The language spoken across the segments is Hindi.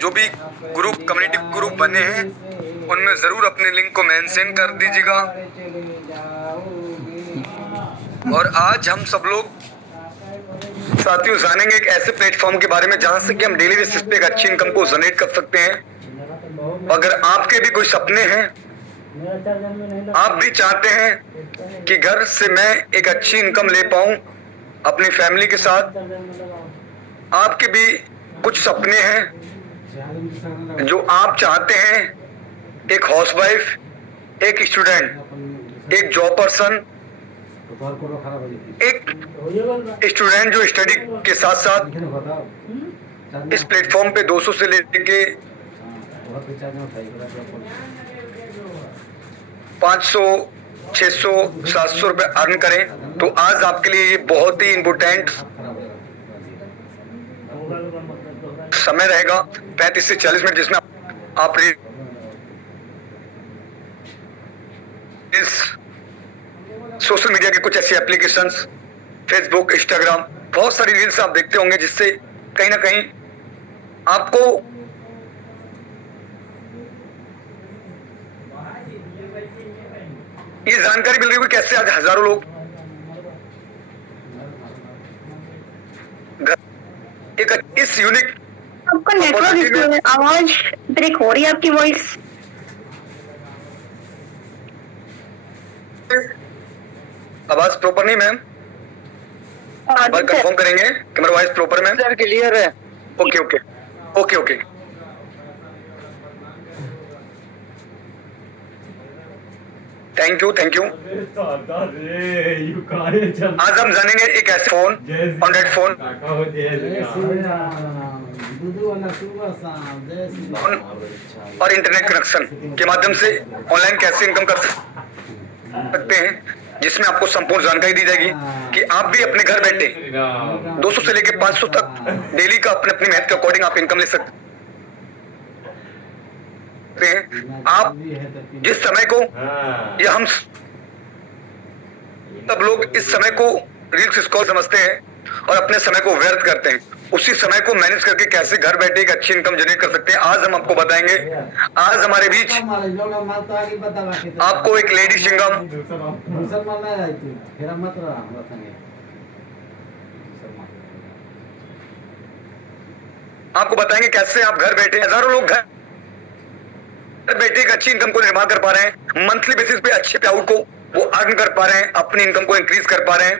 जो भी ग्रुप कम्युनिटी ग्रुप बने हैं उनमें जरूर अपने लिंक को मेंशन कर दीजिएगा। और आज हम सब लोग साथियों जानेंगे एक ऐसे प्लेटफॉर्म के बारे में जहां से कि हम डेली बेसिस पे एक अच्छी इनकम को जनरेट कर सकते हैं। अगर आपके भी कोई सपने हैं, आप भी चाहते हैं कि घर से मैं एक अच्छी इनकम ले पाऊं अपनी फैमिली के साथ, आपके भी कुछ सपने हैं जो आप चाहते हैं, एक हाउसवाइफ, एक स्टूडेंट, एक जॉब पर्सन, एक स्टूडेंट जो स्टडी के साथ साथ इस प्लेटफॉर्म पे 200 से लेके 500, 600, 700 रुपए अर्न करें, तो आज आपके लिए ये बहुत ही इम्पोर्टेंट समय रहेगा 35 से 40 मिनट, जिसमें आप इस सोशल मीडिया के कुछ ऐसी एप्लीकेशंस, फेसबुक, इंस्टाग्राम, बहुत सारी रील्स आप देखते होंगे जिससे कहीं ना कहीं आपको ये जानकारी मिल रही होगी कैसे आज हजारों लोग एक इस यूनिक आपका नेटवर्क आवाज ब्रेक हो रही है, आपकी वॉइस। आवाज प्रॉपर नहीं मैम, बार कंफर्म करेंगे कि मेरा voice proper ma'am? Sir clear है। Okay okay okay okay. Thank you thank you. आज हम जानेंगे एक ऐसे फोन, एंड्रॉइड फोन और इंटरनेट कनेक्शन के माध्यम से ऑनलाइन कैसे इनकम कर सकते हैं, जिसमें आपको संपूर्ण जानकारी दी जाएगी कि आप भी अपने घर बैठे 200 से लेकर 500 तक डेली का अपने अपनी मेहनत के अकॉर्डिंग आप इनकम ले सकते हैं। आप जिस समय को, या हम सब लोग इस समय को रील्स स्क्रॉल समझते हैं और अपने समय को व्यर्थ करते हैं, उसी समय को मैनेज करके कैसे घर बैठे एक अच्छी इनकम जनरेट कर सकते हैं, आज हम आपको बताएंगे। आज हमारे बीच आपको एक लेडी सिंगम आपको बताएंगे कैसे आप घर बैठे, हजारों लोग घर बैठे एक अच्छी इनकम को निर्माण कर पा रहे हैं, मंथली बेसिस पे अच्छे पे को वो अर्न कर पा रहे हैं, अपनी इनकम को इंक्रीज कर पा रहे हैं।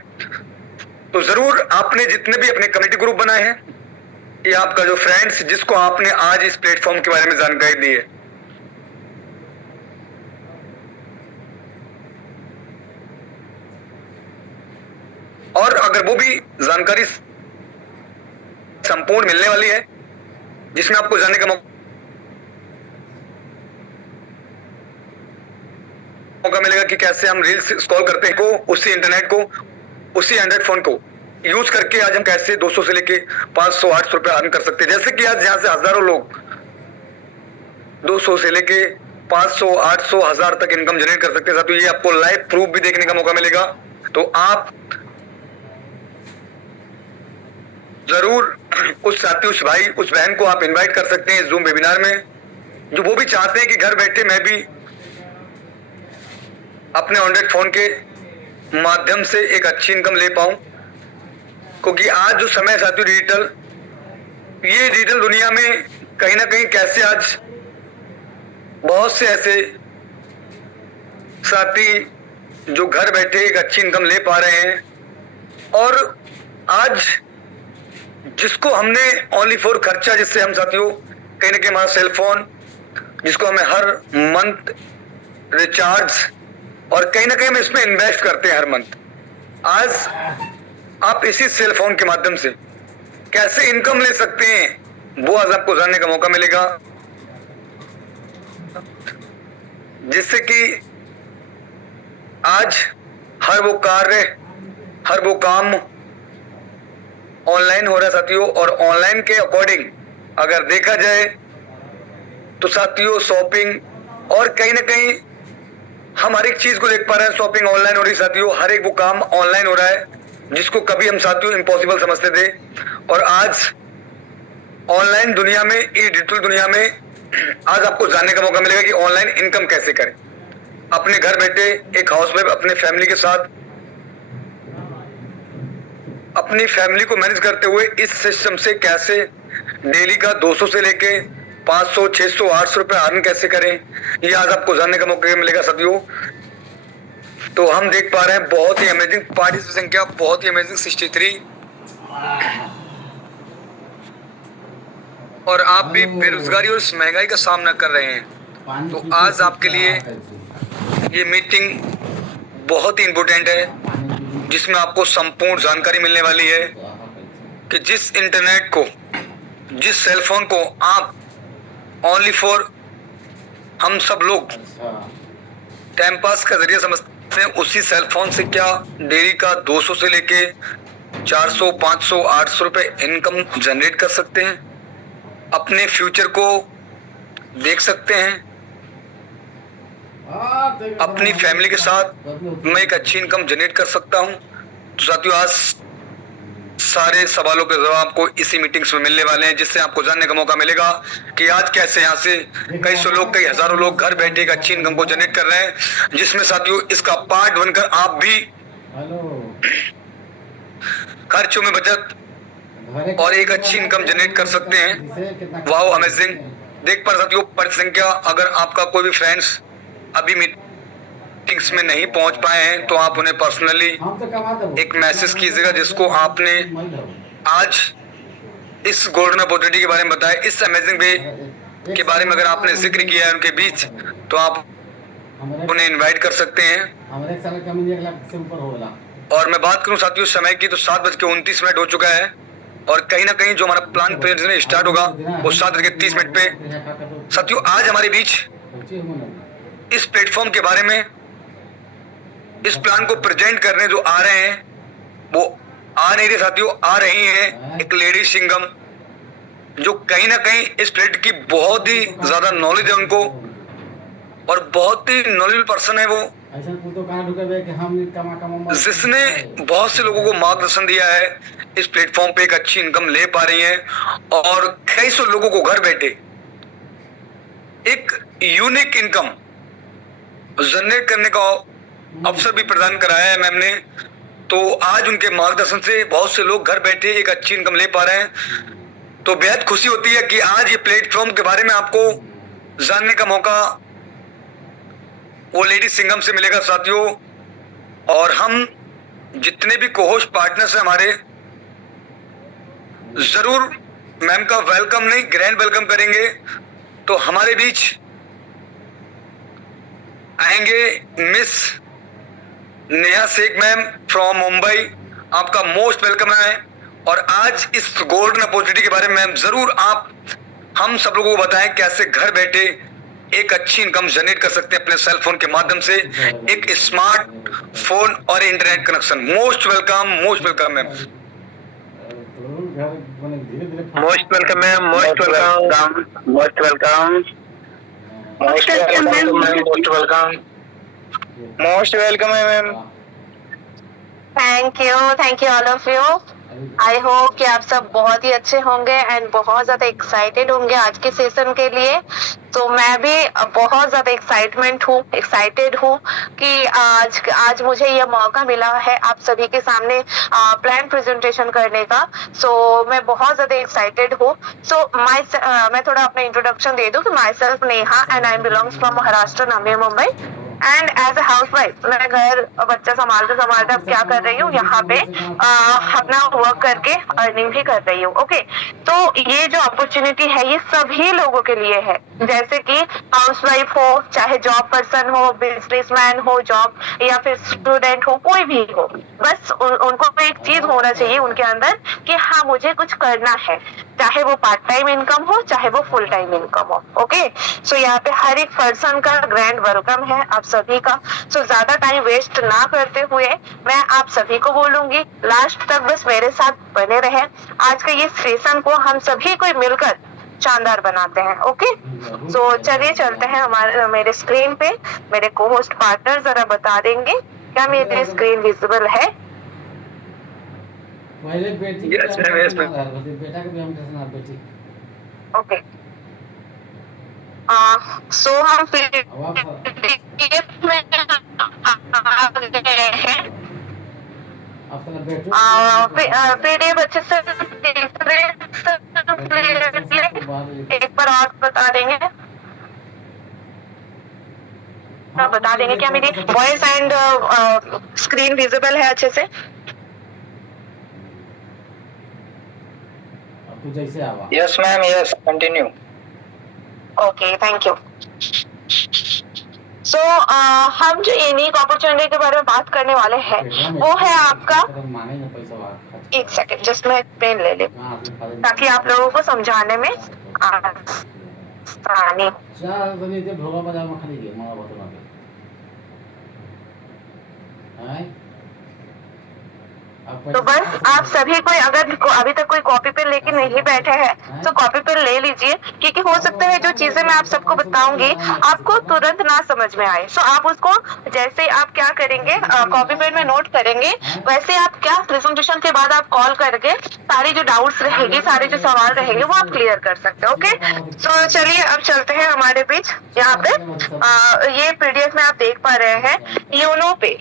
तो जरूर आपने जितने भी अपने कम्युनिटी ग्रुप बनाए हैं, ये आपका जो फ्रेंड्स जिसको आपने आज इस प्लेटफॉर्म के बारे में जानकारी दी है, और अगर वो भी जानकारी संपूर्ण मिलने वाली है जिसमें आपको जानने का मौका मिलेगा कि कैसे हम रील्स स्क्रॉल करते हैं को, उसी इंटरनेट को, उसी एंड्रॉइड फोन को यूज करके आज हम कैसे 200 से लेके 500, 800 रुपए अर्न कर सकते हैं। जैसे कि आज यहाँ से हजारों लोग 200 से लेके 500, 800, 1000 तक इनकम जनरेट कर सकते हैं। साथियों, ये आपको लाइव प्रूफ भी देखने का मौका मिलेगा। तो आप जरूर उस साथी, उस भाई, उस बहन को आप इनवाइट कर सकते हैं जूम वेबिनार में, जो वो भी चाहते हैं कि घर बैठे मैं भी अपने एंड्रॉइड फोन के माध्यम से एक अच्छी इनकम ले पाऊं। क्योंकि आज जो समय साथियों ये डिजिटल दुनिया में कहीं ना कहीं कैसे आज बहुत से ऐसे साथी जो घर बैठे एक अच्छी इनकम ले पा रहे हैं, और आज जिसको हमने ओनली फॉर खर्चा, जिससे हम साथियों कहीं ना कहीं हमारा सेल फोन, जिसको हमें हर मंथ रिचार्ज और कहीं ना कहीं हम इसमें इन्वेस्ट करते हैं हर मंथ, आज आप इसी सेल फोन के माध्यम से कैसे इनकम ले सकते हैं, वो आज आपको जानने का मौका मिलेगा। जिससे कि आज हर वो कार्य, हर वो काम ऑनलाइन हो रहा है साथियों, और ऑनलाइन के अकॉर्डिंग अगर देखा जाए तो साथियों शॉपिंग, और कहीं ना कहीं हम हर एक चीज को देख पा रहे हैं, शॉपिंग ऑनलाइन हो रही है साथियों, हर एक वो काम ऑनलाइन हो रहा है जिसको कभी हम साथियों इम्पॉसिबल समझते थे, और आज ऑनलाइन दुनिया में, ई डिजिटल दुनिया में आज आपको जानने का मौका मिलेगा कि ऑनलाइन इनकम कैसे करें। अपने घर बैठे एक हाउसवाइफ अपने फैमिली के साथ अपनी फैमिली को मैनेज करते हुए इस सिस्टम से कैसे डेली का 200 से लेके 500, 600, 800 रुपए अर्न कैसे करें, ये आज आपको जानने का मौका मिलेगा साथियों। तो हम देख पा रहे हैं बहुत ही अमेजिंग पार्टी की संख्या, बहुत ही अमेजिंग 63, और आप भी बेरोजगारी और इस महंगाई का सामना कर रहे हैं। तो आज आपके लिए ये मीटिंग बहुत ही इम्पोर्टेंट है, जिसमें आपको संपूर्ण जानकारी मिलने वाली है कि जिस इंटरनेट को, जिस सेल फोन को आप ओनली फॉर हम सब लोग टाइम पास का जरिए समझते हैं, उसी सेल फोन से क्या डेली का 200 से लेके 400, 500, 800 रुपए इनकम जनरेट कर सकते हैं, अपने फ्यूचर को देख सकते हैं, अपनी फैमिली के साथ मैं एक अच्छी इनकम जनरेट कर सकता हूं। तो साथियों, आज सारे सवालों के जवाब आपको इसी मीटिंग्स में मिलने वाले हैं, जिससे आपको जानने का मौका मिलेगा कि आज कैसे यहाँ से कई सौ लोग, कई हजारों लोग घर बैठे एक अच्छी इनकम को जनरेट कर रहे हैं, जिसमें साथियों इसका पार्ट बनकर आप भी खर्चों में बचत और एक अच्छी इनकम जनरेट कर सकते हैं। Wow, amazing. देख पर साथियों, पर संख्या, अगर आपका कोई भी फ्रेंड्स अभी मीटिंग्स में नहीं पहुंच पाए हैं तो आप उन्हें पर्सनली एक मैसेज कीजिएगा, जिसको आपने आज इस गोल्डन अपॉर्चुनिटी के बारे में बताया, इस अमेजिंग वे के बारे में अगर आपने जिक्र किया है उनके बीच, तो आप उन्हें इनवाइट कर सकते हैं। और मैं बात करूं साथियों समय की, तो 7:29 हो चुका है, और कहीं ना कहीं जो हमारा प्लान प्रेजेंटेशन स्टार्ट होगा वो 7:30 पे। साथियों, आज हमारे बीच इस प्लेटफॉर्म के बारे में, इस प्लान को प्रेजेंट करने जो आ रहे हैं, वो आ नहीं रहे साथियों, आ रही हैं एक लेडी सिंगम, जो कहीं ना कहीं इस प्लेट की बहुत ही ज्यादा नॉलेज है उनको, और बहुत ही नॉलेजेबल पर्सन है वो, जिसने बहुत से लोगों को मार्गदर्शन दिया है, इस प्लेटफॉर्म पे एक अच्छी इनकम ले पा रही हैं, और कई सौ लोगों को घर बैठे एक यूनिक इनकम जनरेट करने का अवसर भी प्रदान कराया है मैम ने। तो आज उनके मार्गदर्शन से बहुत से लोग घर बैठे एक अच्छी इनकम ले पा रहे हैं। तो बेहद खुशी होती है कि आज ये प्लेटफॉर्म के बारे में आपको जानने का मौका वो लेडी सिंगम से मिलेगा साथियों। और हम जितने भी कोहोस्ट पार्टनर्स हैं हमारे, जरूर मैम का वेलकम नहीं, ग्रैंड वेलकम करेंगे। तो हमारे बीच आएंगे miss Neha Shaikh ma'am from Mumbai, आपका मोस्ट वेलकम है। और आज इस गोल्डन अपॉर्चुनिटी के बारे में मैम जरूर आप हम सब लोगों को बताएं कैसे घर बैठे एक अच्छी इनकम जनरेट कर सकते हैं अपने सेल फोन के माध्यम से, एक स्मार्ट फोन और internet connection. Most welcome ma'am, most welcome, most welcome ma'am, most welcome, most welcome, most welcome, most welcome है ma'am. Thank you all of you. I hope कि आप सब बहुत ही अच्छे होंगे एंड बहुत ज्यादा एक्साइटेड होंगे आज के सेशन के लिए। तो मैं भी बहुत ज्यादा एक्साइटेड हूँ कि आज मुझे ये मौका मिला है आप सभी के सामने प्लान प्रेजेंटेशन करने का। सो मैं बहुत ज्यादा एक्साइटेड हूँ। सो मैं थोड़ा अपना इंट्रोडक्शन दे दूँ कि myself Neha and I belongs from Maharashtra, नामी Mumbai. And as a housewife मैं घर बच्चा संभालते अब क्या कर रही हूँ, यहाँ पे अपना वर्क करके अर्निंग भी कर रही हूँ। ओके, तो ये जो अपॉर्चुनिटी है ये सभी लोगों के लिए है, जैसे कि हाउस वाइफ हो, चाहे जॉब पर्सन हो, बिजनेसमैन हो, जॉब या फिर स्टूडेंट हो, कोई भी हो, बस उनको एक चीज होना चाहिए उनके अंदर कि हाँ मुझे कुछ करना है, चाहे वो पार्ट टाइम इनकम हो चाहे वो फुल टाइम इनकम हो। ओके, सो यहाँ पे हर एक पर्सन का ग्रैंड वेलकम है आप सभी का। सो ज्यादा टाइम वेस्ट ना करते हुए मैं आप सभी को बोलूंगी लास्ट तक बस मेरे साथ बने रहे। आज का ये सेशन को हम सभी को मिलकर शानदार बनाते हैं। ओके, सो चलिए चलते हैं मेरे स्क्रीन पे। मेरे को होस्ट पार्टनर जरा बता देंगे क्या मेरी स्क्रीन विजिबल है? बेटा के भी हम बेटी ओके, सो हम अब PDF में आ गए हैं। आप साला बैठो PDF अच्छे से देख रहे हैं एक बार और बता देंगे, बता देंगे क्या मेरी वॉइस एंड स्क्रीन विजिबल है अच्छे से? अब तू जैसे आवा yes ma'am, yes continue. Okay, thank you. So हम जो यूनिक अपॉर्चुनिटी के बारे में बात करने वाले हैं वो है आपका, माने ना पैसा वाला एक सेकंड जस्ट मैं पेन ले ले ताकि आप लोगों को समझाने में आसानी। चार बजे ते भोगा बाजार में खाली गए मारा बता ना हाय तो बस आप सभी कोई अगर अभी तक कोई कॉपी पेन लेके नहीं बैठे हैं तो कॉपी पेन ले लीजिए, क्योंकि हो सकता है जो चीजें मैं आप सबको बताऊंगी आपको तुरंत ना समझ में आए। सो आप उसको जैसे आप क्या करेंगे, कॉपी पेन में नोट करेंगे, वैसे आप क्या प्रेजेंटेशन के बाद आप कॉल करके सारी जो डाउट्स रहेगी, सारे जो सवाल रहेंगे वो आप क्लियर कर सकते हैं। ओके, तो चलिए अब चलते हैं हमारे बीच। यहाँ पे ये PDF में आप देख पा रहे हैं यूनो पे,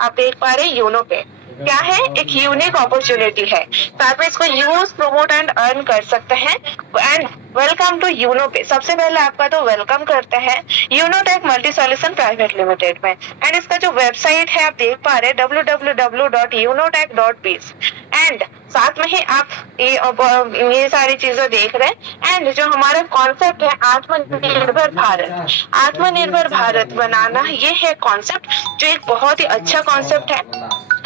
आप देख पा रहे हैं यूनो पे क्या है, एक यूनिक अपॉर्चुनिटी है, साथ में इसको यूज प्रमोट एंड अर्न कर सकते हैं। एंड वेलकम टू यूनो पे, सबसे पहले आपका तो वेलकम करते हैं यूनोटेक मल्टी सॉल्यूशन प्राइवेट लिमिटेड में। एंड इसका जो वेबसाइट है आप देख पा रहे हैं www.unotech.biz। एंड साथ में ही आप ये सारी चीजें देख रहे हैं। एंड जो हमारा कॉन्सेप्ट है आत्मनिर्भर भारत, आत्मनिर्भर भारत बनाना, ये है कॉन्सेप्ट जो एक बहुत ही अच्छा कॉन्सेप्ट है।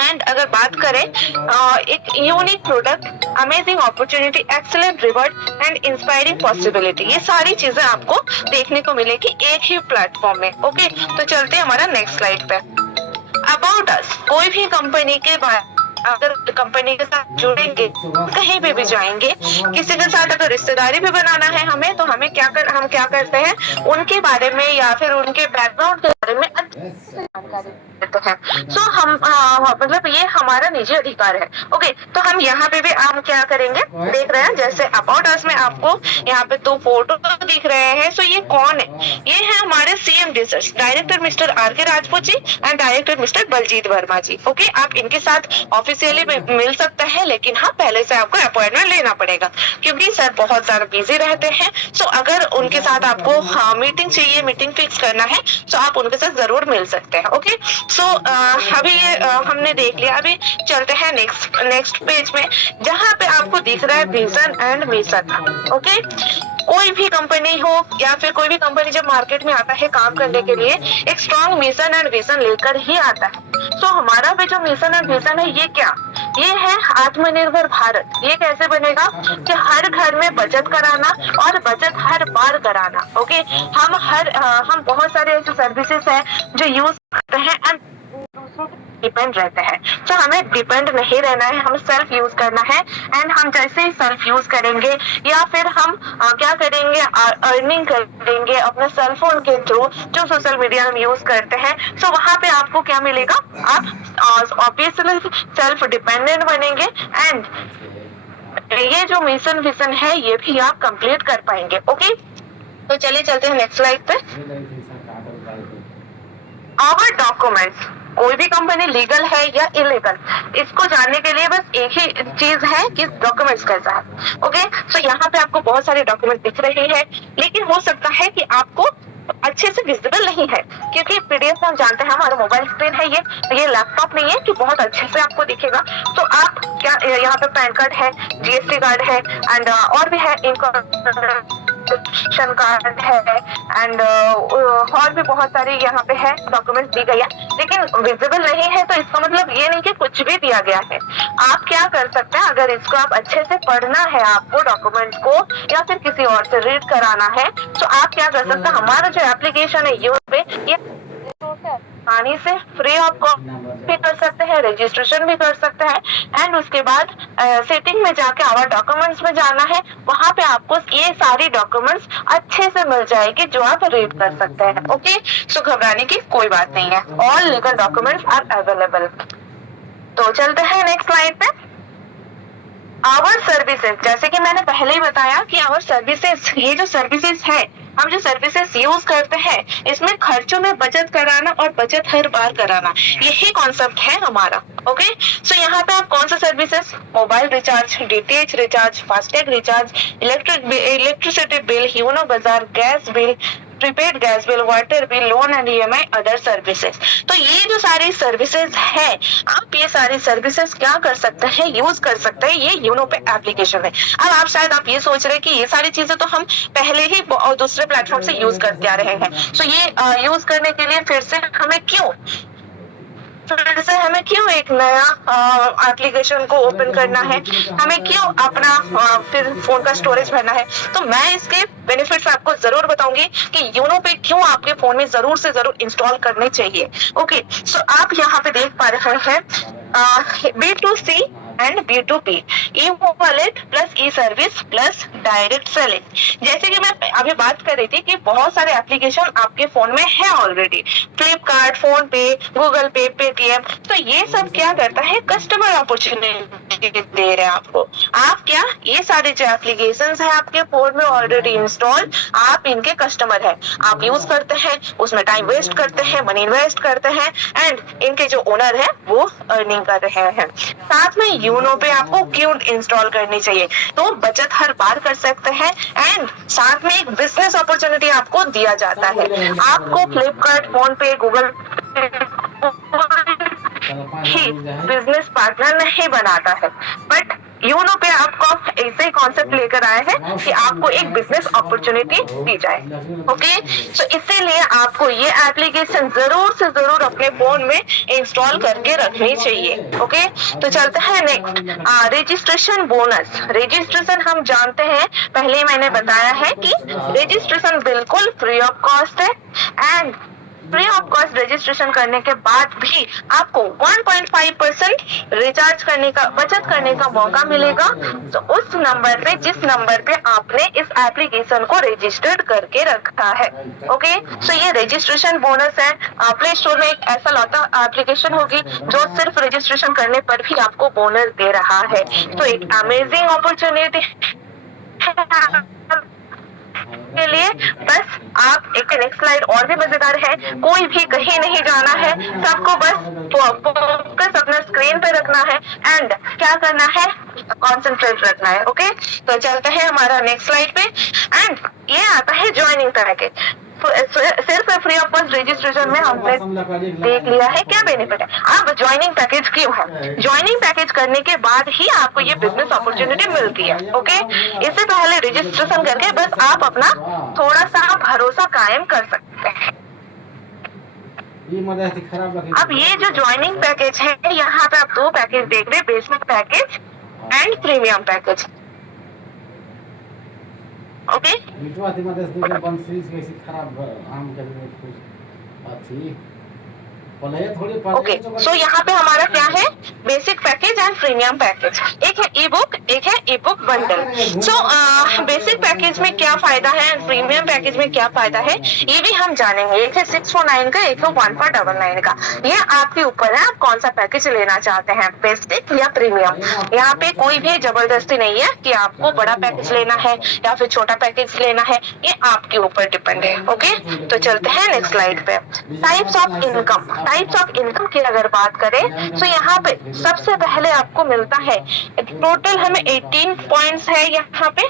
एंड अगर बात करें एक unique product, amazing opportunity, excellent reward and inspiring possibility, ये सारी चीजें आपको देखने को मिलेगी एक ही प्लेटफॉर्म में। ओके, तो चलते हैं हमारा नेक्स्ट स्लाइड पे। अबाउट अस, कोई भी कंपनी के बारे, अगर कंपनी के साथ जुड़ेंगे, कहीं भी जाएंगे, किसी के साथ अगर रिश्तेदारी भी बनाना है हमें, तो हमें हम क्या करते हैं, उनके बारे में या फिर उनके बैकग्राउंड के बारे में जानकारी देते हैं। सो हम मतलब ये हमारा निजी अधिकार है। ओके, तो हम यहाँ पे भी हम क्या करेंगे, देख रहे हैं जैसे अबाउट अस में आपको यहाँ पे 2 फोटो दिख रहे हैं। सो ये कौन है, ये है हमारे CM research director mister RK Rajput ji and director mister Baljit Verma ji. Okay, आप इनके साथ ऑफिशियली मिल सकते हैं, लेकिन हाँ पहले से आपको अपॉइंटमेंट लेना पड़ेगा क्योंकि सर बहुत ज्यादा बिजी रहते हैं। सो अगर उनके साथ आपको मीटिंग चाहिए, मीटिंग फिक्स करना है, तो आप उनके साथ जरूर मिल सकते हैं। ओके, सो अभी ये हमने देख लिया। अभी चलते हैं नेक्स्ट पेज में, जहाँ पे आपको दिख रहा है विजन एंड मिशन। ओके, कोई भी कंपनी हो या फिर कोई भी कंपनी जब मार्केट में आता है काम करने के लिए, एक स्ट्रॉन्ग मिशन एंड विजन लेकर ही आता है। तो हमारा भी जो मिशन एंड विजन है ये क्या, ये है आत्मनिर्भर भारत। ये कैसे बनेगा कि हर घर में बचत कराना और बचत हर बार कराना। ओके, हम बहुत सारे ऐसे सर्विसेज हैं जो यूज करते हैं एंड डिपेंड रहते हैं। तो हमें डिपेंड नहीं रहना है, हमें सेल्फ यूज करना है। एंड हम जैसे ही सेल्फ यूज करेंगे या फिर हम क्या करेंगे, अर्निंग करेंगे अपने सेल फोन के थ्रू, जो सोशल मीडिया हम यूज करते हैं। तो वहां पे आपको क्या मिलेगा, आप ऑब्वियसली सेल्फ डिपेंडेंट बनेंगे एंड ये जो मिशन विजन है ये भी आप कंप्लीट कर पाएंगे। ओके, तो चलिए चलते हैं नेक्स्ट स्लाइड पे। आवर डॉक्यूमेंट्स, कोई भी कंपनी लीगल है या इलीगल, इसको जानने के लिए बस एक ही चीज है कि डॉक्यूमेंट्स कैसा है। ओके, तो यहाँ पे आपको बहुत सारे डॉक्यूमेंट दिख रहे हैं, लेकिन हो सकता है कि आपको अच्छे से विजिबल नहीं है क्योंकि PDF में हम जानते हैं हमारा मोबाइल स्क्रीन है, ये लैपटॉप नहीं है कि बहुत अच्छे से आपको दिखेगा। तो आप क्या, यहाँ पे पैन कार्ड है, GST कार्ड है एंड और भी है, इनकम कार्ड है एंड और भी बहुत सारी यहाँ पे है डॉक्यूमेंट्स दी गई है, लेकिन विजिबल नहीं है। तो इसका मतलब ये नहीं कि कुछ भी दिया गया है। आप क्या कर सकते हैं, अगर इसको आप अच्छे से पढ़ना है, आपको डॉक्यूमेंट्स को या फिर किसी और से रीड कराना है, तो आप क्या कर सकते हैं, हमारा जो एप्लीकेशन है यूज पे, ये आसानी से फ्री ऑफ कॉस्ट भी कर सकते हैं, रजिस्ट्रेशन भी कर सकते हैं एंड उसके बाद सेटिंग में जाके आवर डॉक्यूमेंट्स में जाना है, वहां पे आपको ये सारी डॉक्यूमेंट्स अच्छे से मिल जाएगी जो आप रीड कर सकते हैं। ओके, सो घबराने की कोई बात नहीं है, all legal documents are available. तो चलते हैं नेक्स्ट स्लाइड पे। आवर सर्विसेज, जैसे कि मैंने पहले ही बताया कि आवर सर्विसेज, ये जो सर्विसेज है, हम जो सर्विसेज यूज करते हैं, इसमें खर्चों में बचत कराना और बचत हर बार कराना, यही कॉन्सेप्ट है हमारा। ओके, सो यहाँ पे आप कौन सा services, mobile recharge, DTH recharge, FASTag recharge, electricity bill, यूनो बाजार, gas bill, prepaid gas bill, water bill, loan and EMI, other services. तो ये जो सारी सर्विसेज है, आप ये सारी सर्विसेज क्या कर सकते हैं, यूज कर सकते हैं, ये यूनो पे एप्लीकेशन है। अब आप शायद आप ये सोच रहे हैं कि ये सारी चीजें तो हम पहले ही दूसरे प्लेटफॉर्म से यूज करते आ रहे हैं, सो ये यूज करने के लिए फिर से हमें क्यों एक नया एप्लीकेशन को ओपन करना है, हमें क्यों अपना फिर फोन का स्टोरेज भरना है। तो मैं इसके बेनिफिट्स आपको जरूर बताऊंगी कि यूनो पे क्यों आपके फोन में जरूर से जरूर इंस्टॉल करने चाहिए। ओके, सो आप यहाँ पे देख पा रहे हैं B2C and B2B, e wallet plus E service plus direct selling. जैसे कि मैं अभी बात कर रही थी कि बहुत सारे एप्लीकेशन आपके फोन में है ऑलरेडी, फ्लिपकार्ट, फोन पे, गूगल पे, पेटीएम। तो ये सब क्या करता है, कस्टमर अपॉर्चुनिटी दे रहे हैं आपको। आप क्या, ये सारे जो एप्लीकेशन है आपके फोन में ऑलरेडी इंस्टॉल, आप इनके कस्टमर है, आप यूज करते हैं, उसमें टाइम वेस्ट करते हैं, मनी इन्वेस्ट करते हैं, एंड इनके जो ओनर है वो अर्निंग कर रहे हैं। साथ में यूनो पे आपको क्यों इंस्टॉल करनी चाहिए, तो बचत हर बार कर सकते हैं, एंड साथ में एक बिजनेस अपॉर्चुनिटी आपको दिया जाता है। आपको फ्लिपकार्ट, फोन पे, गूगल ही बिजनेस पार्टनर नहीं बनाता है, बट यूनो पे आपको ऐसे ही कॉन्सेप्ट लेकर आए हैं कि आपको एक बिजनेस अपॉर्चुनिटी दी जाए। ओके, सो इसीलिए आपको ये एप्लीकेशन जरूर से जरूर अपने फोन में इंस्टॉल करके रखनी चाहिए। ओके, तो चलते हैं नेक्स्ट, रजिस्ट्रेशन बोनस। रजिस्ट्रेशन हम जानते हैं, पहले ही मैंने बताया है कि रजिस्ट्रेशन बिल्कुल फ्री ऑफ कॉस्ट है, and free of cost registration करने के बाद भी आपको 1.5% रिचार्ज करने का, बचत करने का मौका मिलेगा। तो उस नंबर पे, जिस नंबर पे आपने इस एप्लीकेशन को रजिस्टर्ड करके रखा है। ओके, सो ये रजिस्ट्रेशन बोनस है। प्ले स्टोर में एक ऐसा लौटा एप्लीकेशन होगी जो सिर्फ रजिस्ट्रेशन करने पर भी आपको बोनस दे रहा है। तो एक अमेजिंग अपॉर्चुनिटी के लिए बस आप एक नेक्स्ट स्लाइड और भी मजेदार है, कोई भी कहीं नहीं जाना है, सबको बस फोकस अपना स्क्रीन पे रखना है, एंड क्या करना है, कॉन्सेंट्रेट रखना है। ओके, तो चलते हैं हमारा नेक्स्ट स्लाइड पे, एंड ये आता है ज्वाइनिंग पैकेज। सिर्फ फ्री ऑफ कॉस्ट रजिस्ट्रेशन में हमने देख लिया है क्या बेनिफिट है। अब ज्वाइनिंग पैकेज क्यों है, ज्वाइनिंग पैकेज करने के बाद ही आपको ये बिजनेस अपॉर्चुनिटी मिलती है। ओके, इससे पहले रजिस्ट्रेशन करके बस आप अपना थोड़ा सा भरोसा कायम कर सकते हैं। अब ये जो ज्वाइनिंग पैकेज है, यहाँ पे आप दो पैकेज देख रहे हैं, basic package and premium package. Okay, okay, so यहाँ पे हमारा क्या है, basic package and premium package. एक है ई बुक, एक है ebook bundle. So basic package में क्या फायदा है, प्रीमियम पैकेज में क्या फायदा है, ये भी हम जानेंगे। एक है 649 का, एक है 1499 का। ये आपके ऊपर है, आप कौन सा पैकेज लेना चाहते हैं, बेसिक या प्रीमियम। यहाँ पे कोई भी जबरदस्ती नहीं है कि आपको बड़ा पैकेज लेना है या फिर छोटा पैकेज लेना है, ये आपके ऊपर डिपेंड है। ओके, तो चलते हैं नेक्स्ट स्लाइड पे। Types of income, types of income की अगर बात करें तो यहाँ पे सबसे पहले आपको मिलता है, टोटल हमें 18 पॉइंट्स है, यहाँ पे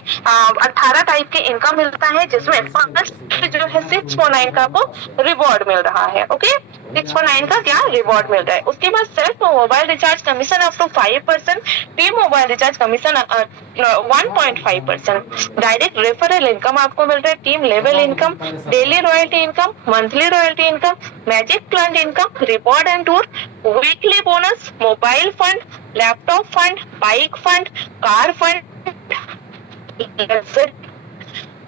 18 टाइप के इनकम मिलता है, जिसमें फर्स्ट जो है 649 का आपको रिवॉर्ड मिल रहा है। ओके, 649 का क्या रिवॉर्ड मिल रहा है। उसके बाद self mobile recharge commission up to 5%, team mobile recharge commission 1.5%, direct referral income आपको मिल रहा है, team level income, daily royalty income, monthly royalty income, magic plan income, reward and tour, weekly bonus, mobile fund, laptop fund, bike fund, car fund,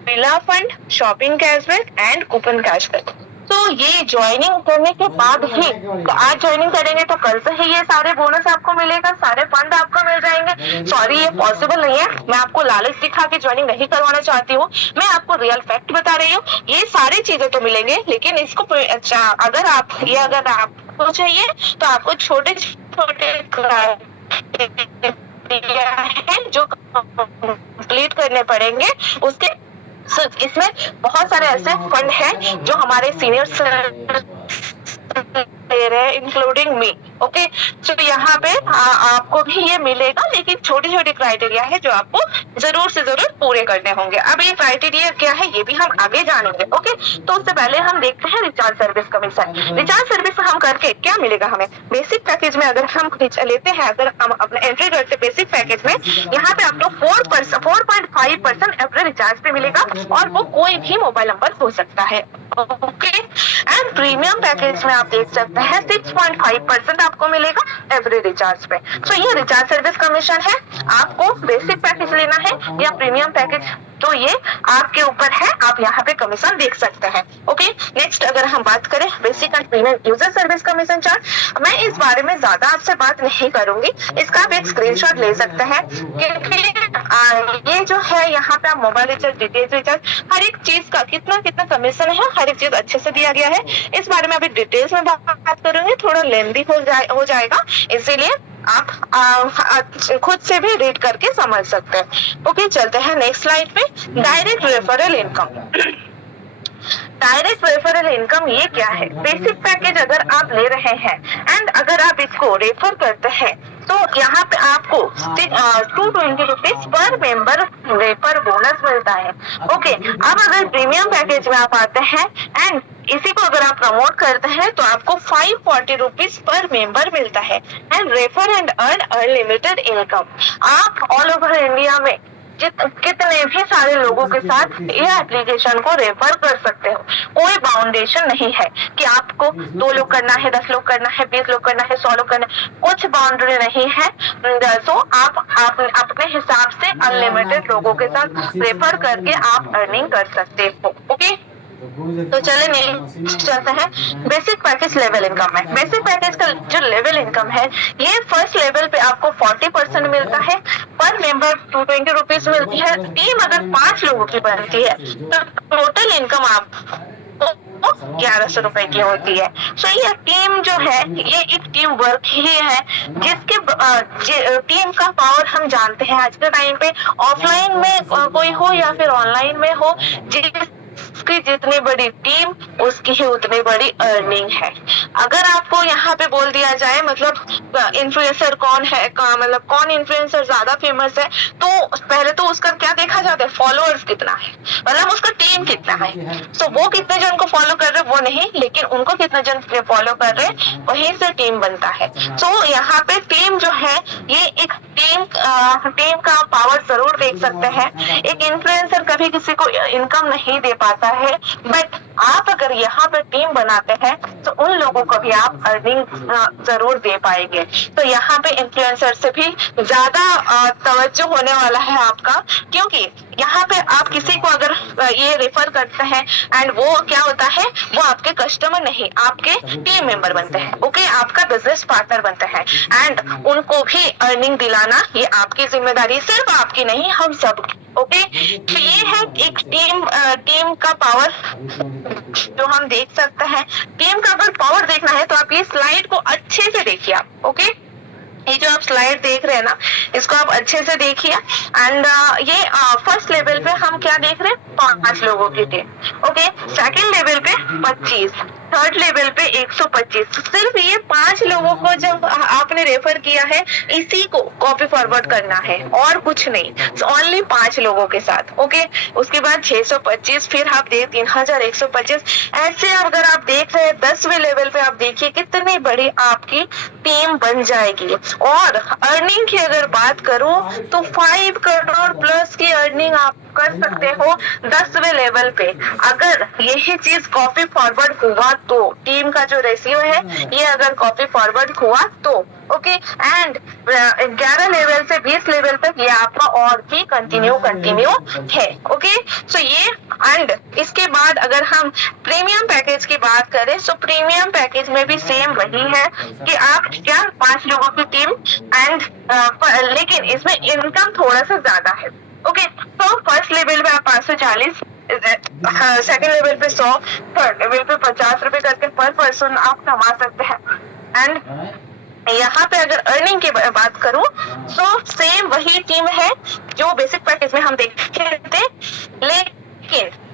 villa fund, shopping cashback and coupon cashback. तो ये ज्वाइनिंग करने के बाद ही, तो आज ज्वाइनिंग करेंगे तो कल से ही ये सारे बोनस आपको मिलेगा, सारे फंड आपको मिल जाएंगे। सॉरी, ये पॉसिबल नहीं है, मैं आपको लालच दिखा के ज्वाइनिंग नहीं करवाना चाहती हूँ, मैं आपको रियल फैक्ट बता रही हूँ। ये सारी चीजें तो मिलेंगे, लेकिन इसको अगर आपको चाहिए तो आपको छोटे छोटे क्राइटेरिया है जो कंप्लीट करने पड़ेंगे उसके। इसमें बहुत सारे ऐसे फंड हैं जो हमारे सीनियर दे रहे हैं इंक्लूडिंग मी। ओके, तो यहाँ पे आपको भी ये मिलेगा, लेकिन छोटी छोटी क्राइटेरिया है जो आपको जरूर से जरूर पूरे करने होंगे। अब ये क्राइटेरिया क्या है ये भी हम आगे जानेंगे। ओके, तो उससे पहले हम देखते हैं recharge service commission. Recharge service हम करके क्या मिलेगा हमें बेसिक पैकेज में, अगर हम लेते हैं, अगर हम अपना एंट्री करते बेसिक पैकेज में, यहाँ पे आपको 4.5% एवरेज रिचार्ज पे मिलेगा और वो कोई भी मोबाइल नंबर हो सकता है। ओके, एंड प्रीमियम पैकेज में आप देख सकते हैं 6.5% आपको मिलेगा एवरेज रिचार्ज पे। तो ये रिचार्ज सर्विस कमीशन है, आपको बेसिक पैकेज लेना है या प्रीमियम पैकेज, तो ये आपके ऊपर है, आप यहाँ पे कमीशन देख सकते हैं। ओके, नेक्स्ट अगर हम बात करें basic and premium user service commission chart, मैं इस बारे में ज्यादा आपसे बात नहीं करूंगी, इसका आप एक स्क्रीनशॉट ले सकते हैं, क्योंकि ये जो है यहाँ पे आप मोबाइल रिचार्ज, डीटीएच रिचार्ज, हर एक चीज का कितना कितना कमीशन है, हर एक चीज अच्छे से दिया गया है। इस बारे में अभी डिटेल्स में बात करूंगी, थोड़ा लेंदी हो जाएगा, इसीलिए आप खुद से भी रीड करके समझ सकते हैं। ओके, चलते हैं नेक्स्ट स्लाइड पे। Direct referral income. Direct referral income ये क्या है? बेसिक पैकेज अगर आप ले रहे हैं एंड अगर आप इसको रेफर करते हैं तो यहाँ पे आपको 220 rupees per member refer bonus मिलता है। ओके, अब अगर प्रीमियम पैकेज में आप आते हैं एंड इसी को अगर आप प्रमोट करते हैं तो आपको 540 रुपीज पर मेंबर मिलता है and refer and earn unlimited income. आप ऑल ओवर इंडिया में कितने भी सारे लोगों के साथ ये एप्लीकेशन को रेफर कर सकते हो, कोई बाउंडेशन नहीं है कि आपको 2 लोग करना है, 10 लोग करना है, 20 लोग करना है, 100 लोग करना है, कुछ बाउंड्री नहीं है। सो आप अपने हिसाब से अनलिमिटेड लोगों के साथ रेफर करके आप अर्निंग कर सकते हो। ओके, तो चले नेक्स्ट चलते हैं बेसिक पैकेज लेवल इनकम में। बेसिक पैकेज का जो लेवल इनकम है ये फर्स्ट लेवल पे आपको 40% मिलता है, पर मेंबर 220 रुपीज मिलती है। टीम अगर 5 लोगों की बनती है तो टोटल इनकम आपको 1100 रुपए की होती है। सो ये टीम जो है ये एक टीम वर्क ही है, जिसके टीम का पावर हम जानते हैं आज के टाइम पे, ऑफलाइन में कोई हो या फिर ऑनलाइन में हो, उसकी जितनी बड़ी टीम उसकी ही उतनी बड़ी अर्निंग है। अगर आपको यहाँ पे बोल दिया जाए मतलब इन्फ्लुएंसर कौन है, मतलब कौन इन्फ्लुएंसर ज्यादा फेमस है, तो पहले तो उसका क्या देखा जाता है, फॉलोअर्स कितना है, मतलब उसका टीम कितना है। तो वो कितने जन को फॉलो कर रहे वो नहीं, लेकिन उनको कितने जन फॉलो कर रहे वहीं से टीम बनता है। तो यहाँ पे टीम जो है ये एक टीम का पावर जरूर देख सकते हैं। एक इन्फ्लुएंसर कभी किसी को इनकम नहीं दे पाता है, बट आप अगर यहाँ पे टीम बनाते हैं तो उन लोगों को भी आप अर्निंग जरूर दे पाएंगे। तो यहाँ पे इन्फ्लुएंसर से भी ज्यादा तवज्जो होने वाला है आपका, क्योंकि यहाँ पे आप किसी को अगर ये रेफर करते हैं एंड वो क्या होता है, वो आपके कस्टमर नहीं आपके टीम मेंबर बनते हैं। ओके, आपका बिजनेस पार्टनर बनते हैं एंड उनको भी अर्निंग दिलाना ये आपकी जिम्मेदारी, सिर्फ आपकी नहीं हम सब। ओके, तो ये है एक टीम का पावर जो हम देख सकते हैं। टीम का अगर पावर देखना है तो आप ये स्लाइड को अच्छे से देखिए आप। ओके, ये जो आप स्लाइड देख रहे हैं ना, इसको आप अच्छे से देखिए एंड ये फर्स्ट लेवल पे हम क्या देख रहे हैं, 5 लोगों की टीम। ओके, सेकंड लेवल पे 25, थर्ड लेवल पे 125। सिर्फ ये 5 लोगों को जब आपने रेफर किया है इसी को कॉपी फॉरवर्ड करना है और कुछ नहीं, ओनली 5 लोगों के साथ। ओके, उसके बाद 625, फिर आप देख 3125। ऐसे अगर आप देख रहे हैं 10वें लेवल पे आप देखिए कितनी बड़ी आपकी टीम बन जाएगी। और अर्निंग की अगर बात करूं तो 5 करोड़ प्लस की अर्निंग आप कर सकते हो 10वें लेवल पे। अगर यही चीज कॉपी फॉरवर्ड हुआ तो टीम का जो रेशियो है ये अगर कॉपी फॉरवर्ड हुआ तो ओके, एंड 11 लेवल से 20 लेवल तक ये आपका और भी कंटिन्यू है। ओके, सो ये एंड इसके बाद अगर हम प्रीमियम पैकेज की बात करें तो प्रीमियम पैकेज में भी सेम वही है कि आप क्या 5 लोगों की टीम एंड लेकिन इसमें इनकम थोड़ा सा ज्यादा है। ओके, तो फर्स्ट लेवल पे आप 540, सेकंड लेवल पे 100, थर्ड लेवल पे 50 रुपए करके पर पर्सन आप कमा सकते हैं एंड यहाँ पे अगर अर्निंग की बात करूं तो सेम वही टीम है जो बेसिक पैकेज में हम देखे थे,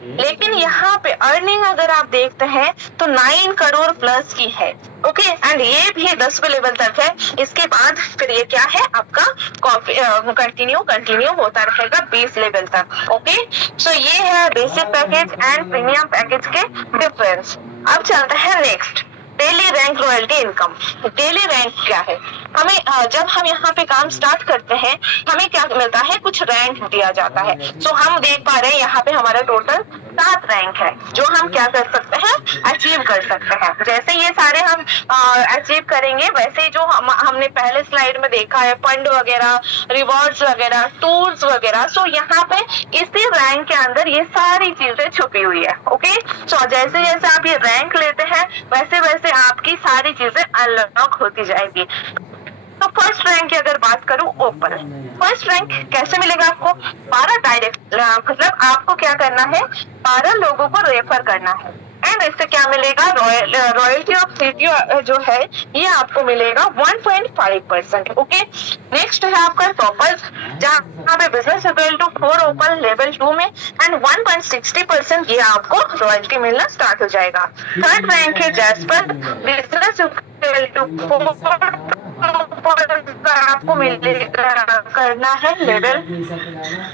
लेकिन यहाँ पे अर्निंग अगर आप देखते हैं तो 9 करोड़ प्लस की है। ओके, एंड ये भी 10वें लेवल तक है। इसके बाद फिर ये क्या है आपका कंटिन्यू होता रहेगा 20 लेवल तक। ओके, सो ये है basic package and premium package के डिफरेंस। अब चलते हैं next, daily rank royalty income. Daily rank क्या है? हमें जब हम यहाँ पे काम स्टार्ट करते हैं हमें क्या मिलता है, कुछ रैंक दिया जाता है। सो हम देख पा रहे हैं यहाँ पे हमारा टोटल 7 रैंक है जो हम क्या कर सकते हैं, अचीव कर सकते हैं। जैसे ये सारे हम अचीव करेंगे वैसे ही जो हमने पहले स्लाइड में देखा है फंड वगैरह, रिवॉर्ड्स वगैरह, टूर्स वगैरह, सो यहाँ पे इसी रैंक के अंदर ये सारी चीजें छुपी हुई है। ओके, सो जैसे जैसे आप ये रैंक लेते हैं वैसे वैसे आपकी सारी चीजें अनलॉक होती जाएगी। तो फर्स्ट रैंक की अगर बात करूं, ओपन फर्स्ट रैंक कैसे मिलेगा आपको? 12 डायरेक्ट, मतलब आपको क्या करना है, 12 लोगों को रेफर करना है एंड इससे क्या मिलेगा, रॉयल्टी ऑफ सीटीओ जो है ये आपको मिलेगा 1.5%। ओके, नेक्स्ट है आपका टॉपर्स, जहाँ पे business equal to 4 open level 2 में एंड 1.60% ये आपको रॉयल्टी मिलना स्टार्ट हो जाएगा। थर्ड रैंक है जैस्पर, बिजनेस इक्वल टू 4 आपको मिलेगा करना है लेवल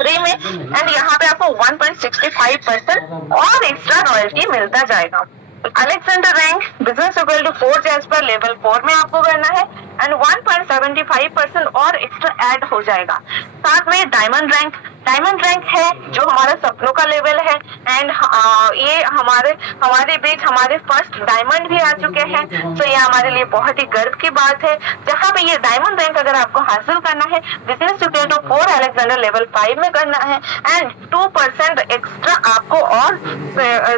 3 में एंड यहाँ पे आपको 1.65% और एक्स्ट्रा रॉयल्टी मिलता जाएगा। Alexander rank, business equal to 4 jasper level 4 में आपको करना है एंड 1.75% और एक्स्ट्रा ऐड हो जाएगा। साथ में डायमंड रैंक, डायमंड रैंक है जो हमारा सपनों का लेवल है एंड ये हमारे बीच हमारे फर्स्ट डायमंड भी आ चुके हैं। तो ये हमारे लिए बहुत ही गर्व की बात है। जहाँ पे ये डायमंड रैंक अगर आपको हासिल करना है business equal to 4 Alexander level 5 में करना है एंड 2% एक्स्ट्रा आपको और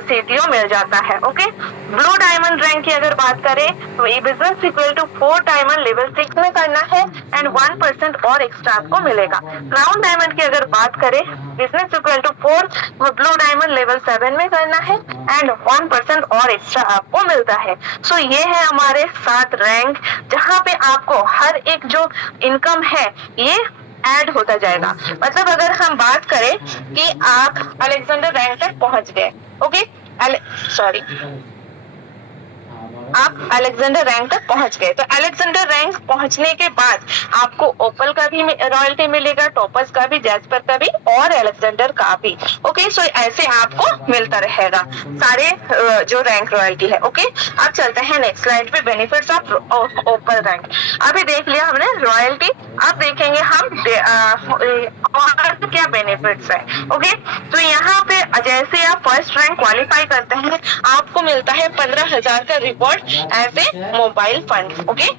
सीटीओ मिल जाता है। ओके, ब्लू डायमंड रैंक की अगर बात करें तो ये business equal to 4 diamond level 6 में करना है एंड 1% और एक्स्ट्रा आपको मिलेगा। क्राउन डायमंड की अगर बात करें business equal to 4 blue diamond level 7 में करना है एंड 1% और एक्स्ट्रा आपको मिलता है। सो ये है हमारे 7 रैंक जहाँ पे आपको हर एक जो इनकम है ये ऐड होता जाएगा। मतलब अगर हम बात करें कि आप अलेक्जेंडर रैंक तक पहुंच गए, ओके, आप अलेक्जेंडर रैंक तक पहुंच गए, तो अलेक्जेंडर रैंक पहुंचने के बाद आपको ओपल का भी रॉयल्टी मिलेगा, टॉपर्स का भी, जैस्पर का भी और अलेक्जेंडर का भी। ओके, सो ऐसे आपको मिलता रहेगा सारे जो रैंक रॉयल्टी है। ओके, अब चलते हैं नेक्स्ट स्लाइड पे, बेनिफिट्स ऑफ ओपल रैंक। अभी देख लिया हमने रॉयल्टी, अब देखेंगे हम और क्या बेनिफिट्स है। ओके, तो यहाँ पे जैसे आप फर्स्ट रैंक क्वालिफाई करते हैं आपको मिलता है 15,000 का reward as a mobile fund. Okay,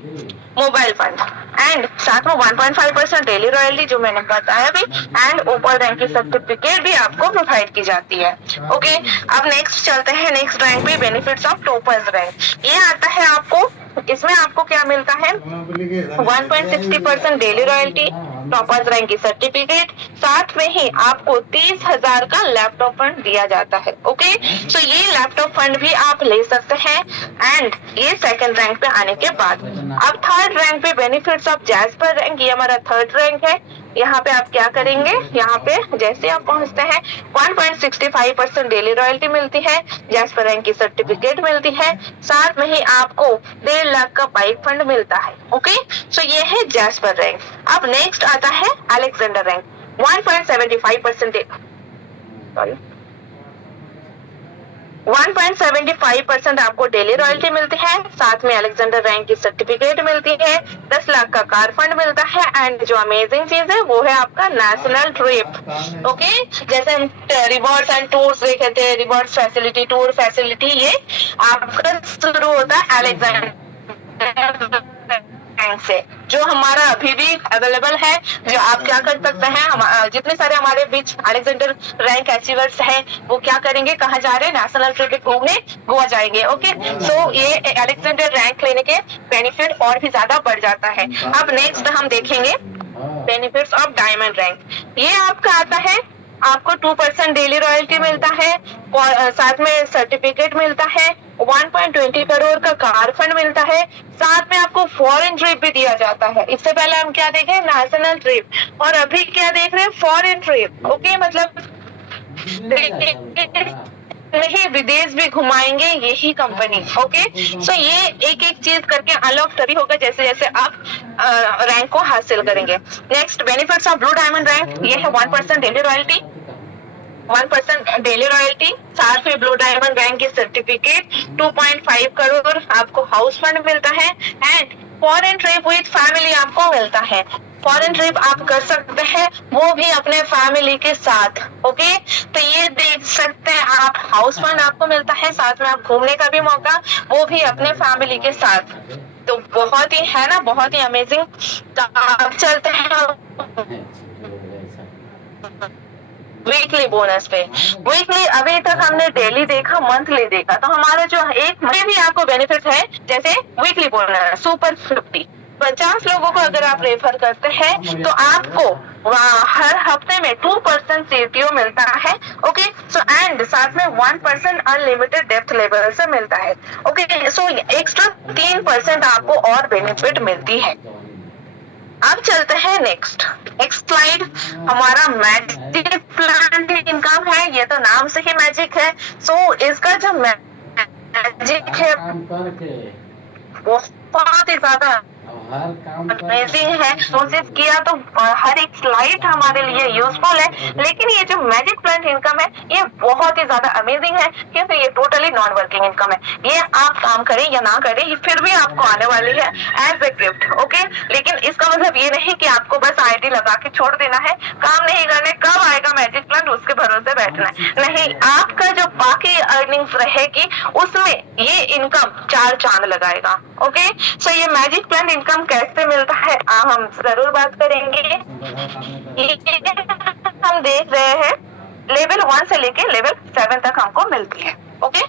mobile fund and साथ में 1.5% डेली रॉयल्टी जो मैंने बताया भी एंड ओपल रैंक की सर्टिफिकेट भी आपको प्रोवाइड की जाती है। ओके, अब नेक्स्ट चलते हैं नेक्स्ट रैंक पे, बेनिफिट्स ऑफ टॉपर्स रैंक। ये आता है आपको, इसमें आपको क्या मिलता है, 1.60% डेली रॉयल्टी, टॉपर्स रैंक की सर्टिफिकेट, साथ में ही आपको 30,000 का लैपटॉप फंड दिया जाता है। ओके, सो ये लैपटॉप फंड भी आप ले सकते हैं एंड ये सेकंड रैंक पे आने के बाद। अब थर्ड रैंक पे बेनिफिट्स ऑफ जैस्पर रैंक, ये हमारा थर्ड रैंक है। यहाँ पे आप क्या करेंगे, यहाँ पे जैसे आप पहुंचते हैं 1.65% डेली रॉयल्टी मिलती है, जैस्पर रैंक की सर्टिफिकेट मिलती है, साथ में ही आपको 1.5 लाख का बाइक फंड मिलता है। ओके, सो ये है जैस्पर रैंक। अब नेक्स्ट आता है अलेक्जेंडर रैंक, 1.75% आपको डेली रॉयल्टी मिलती है, साथ में अलेक्जेंडर रैंक की सर्टिफिकेट मिलती है, 10 लाख का कार फंड मिलता है एंड जो अमेजिंग चीज है वो है आपका नेशनल ट्रिप। ओके, जैसे हम रिवॉर्ड्स एंड टूर्स देखे थे, रिवॉर्ड्स फैसिलिटी, टूर फैसिलिटी, ये आपका शुरू होता है अलेक्जेंडर रैंक से, जो हमारा अभी भी अवेलेबल है। जो आप क्या कर सकते हैं, जितने सारे हमारे बीच अलेक्जेंडर रैंक अचीवर्स हैं वो क्या करेंगे, कहाँ जा रहे हैं, नेशनल ट्रिप पे घूमने गोवा जाएंगे। ओके, सो ये अलेक्जेंडर रैंक लेने के बेनिफिट और भी ज्यादा बढ़ जाता है। अब नेक्स्ट हम देखेंगे बेनिफिट्स ऑफ डायमंड रैंक। ये आपका आता है, आपको 2% डेली रॉयल्टी मिलता है और साथ में सर्टिफिकेट मिलता है 1.20 करोड़ का कार फंड मिलता है, साथ में आपको फॉरेन ट्रिप भी दिया जाता है। इससे पहले हम क्या देखे, नेशनल ट्रिप, और अभी क्या देख रहे हैं, फॉरेन ट्रिप। ओके, मतलब नहीं, विदेश भी घुमाएंगे यही कंपनी। ओके, सो ये एक एक चीज करके अनलॉक तभी होगा जैसे जैसे आप रैंक को हासिल करेंगे। Next, benefits of blue diamond rank, ये है 1% डेली रॉयल्टी, 1% डेली रॉयल्टी, साथ में ब्लू डायमंड रैंक की सर्टिफिकेट, 2.5 करोड़ आपको हाउस फंड मिलता है, and foreign trip with family आपको मिलता है। फॉरेन ट्रिप आप कर सकते हैं, वो भी अपने फैमिली के साथ। ओके, तो ये देख सकते हैं आप, हाउस फंड आपको मिलता है, साथ में आप घूमने का भी मौका, वो भी अपने फैमिली के साथ। तो बहुत ही है ना, बहुत ही अमेजिंग। तो आप चलते हैं वीकली बोनस पे। वीकली अभी तक हमने डेली देखा, मंथली देखा, तो हमारा जो एक महीने भी आपको बेनिफिट है, जैसे वीकली बोनस सुपर 50, 50 लोगों को अगर आप रेफर करते हैं तो आपको हर हफ्ते में 2% CTO मिलता है। ओके, सो एंड साथ में 1% अनलिमिटेड डेप्थ लेवल से मिलता है। ओके, सो एक्स्ट्रा 3% आपको और बेनिफिट मिलती है। अब चलते हैं नेक्स्ट स्लाइड। हमारा मैजिक प्लांट इनकम है, ये तो नाम से ही मैजिक है। सो इसका जो मैजिक है बहुत ही ज्यादा अमेजिंग है। कोशिश किया तो हर एक स्लाइड हमारे लिए यूजफुल है, लेकिन ये जो मैजिक प्लांट इनकम है ये बहुत ही ज्यादा अमेजिंग है, क्योंकि ये टोटली नॉन वर्किंग इनकम है। ये आप काम करें या ना करें, ये फिर भी आपको आने वाली है एज ए गिफ्ट। ओके, लेकिन इसका मतलब ये नहीं कि आपको बस आईडी लगा के छोड़ देना है, काम नहीं करने, कब आएगा मैजिक प्लांट उसके भरोसे बैठना है। नहीं, आपका जो बाकी अर्निंग्स रहेगी उसमें ये इनकम 4 चांद लगाएगा। ओके, सो ये मैजिक प्लांट इनकम कैसे मिलता है हम जरूर बात करेंगे। हम देख रहे हैं लेवल 1 से लेके लेवल 7 तक हमको मिलती है। ओके,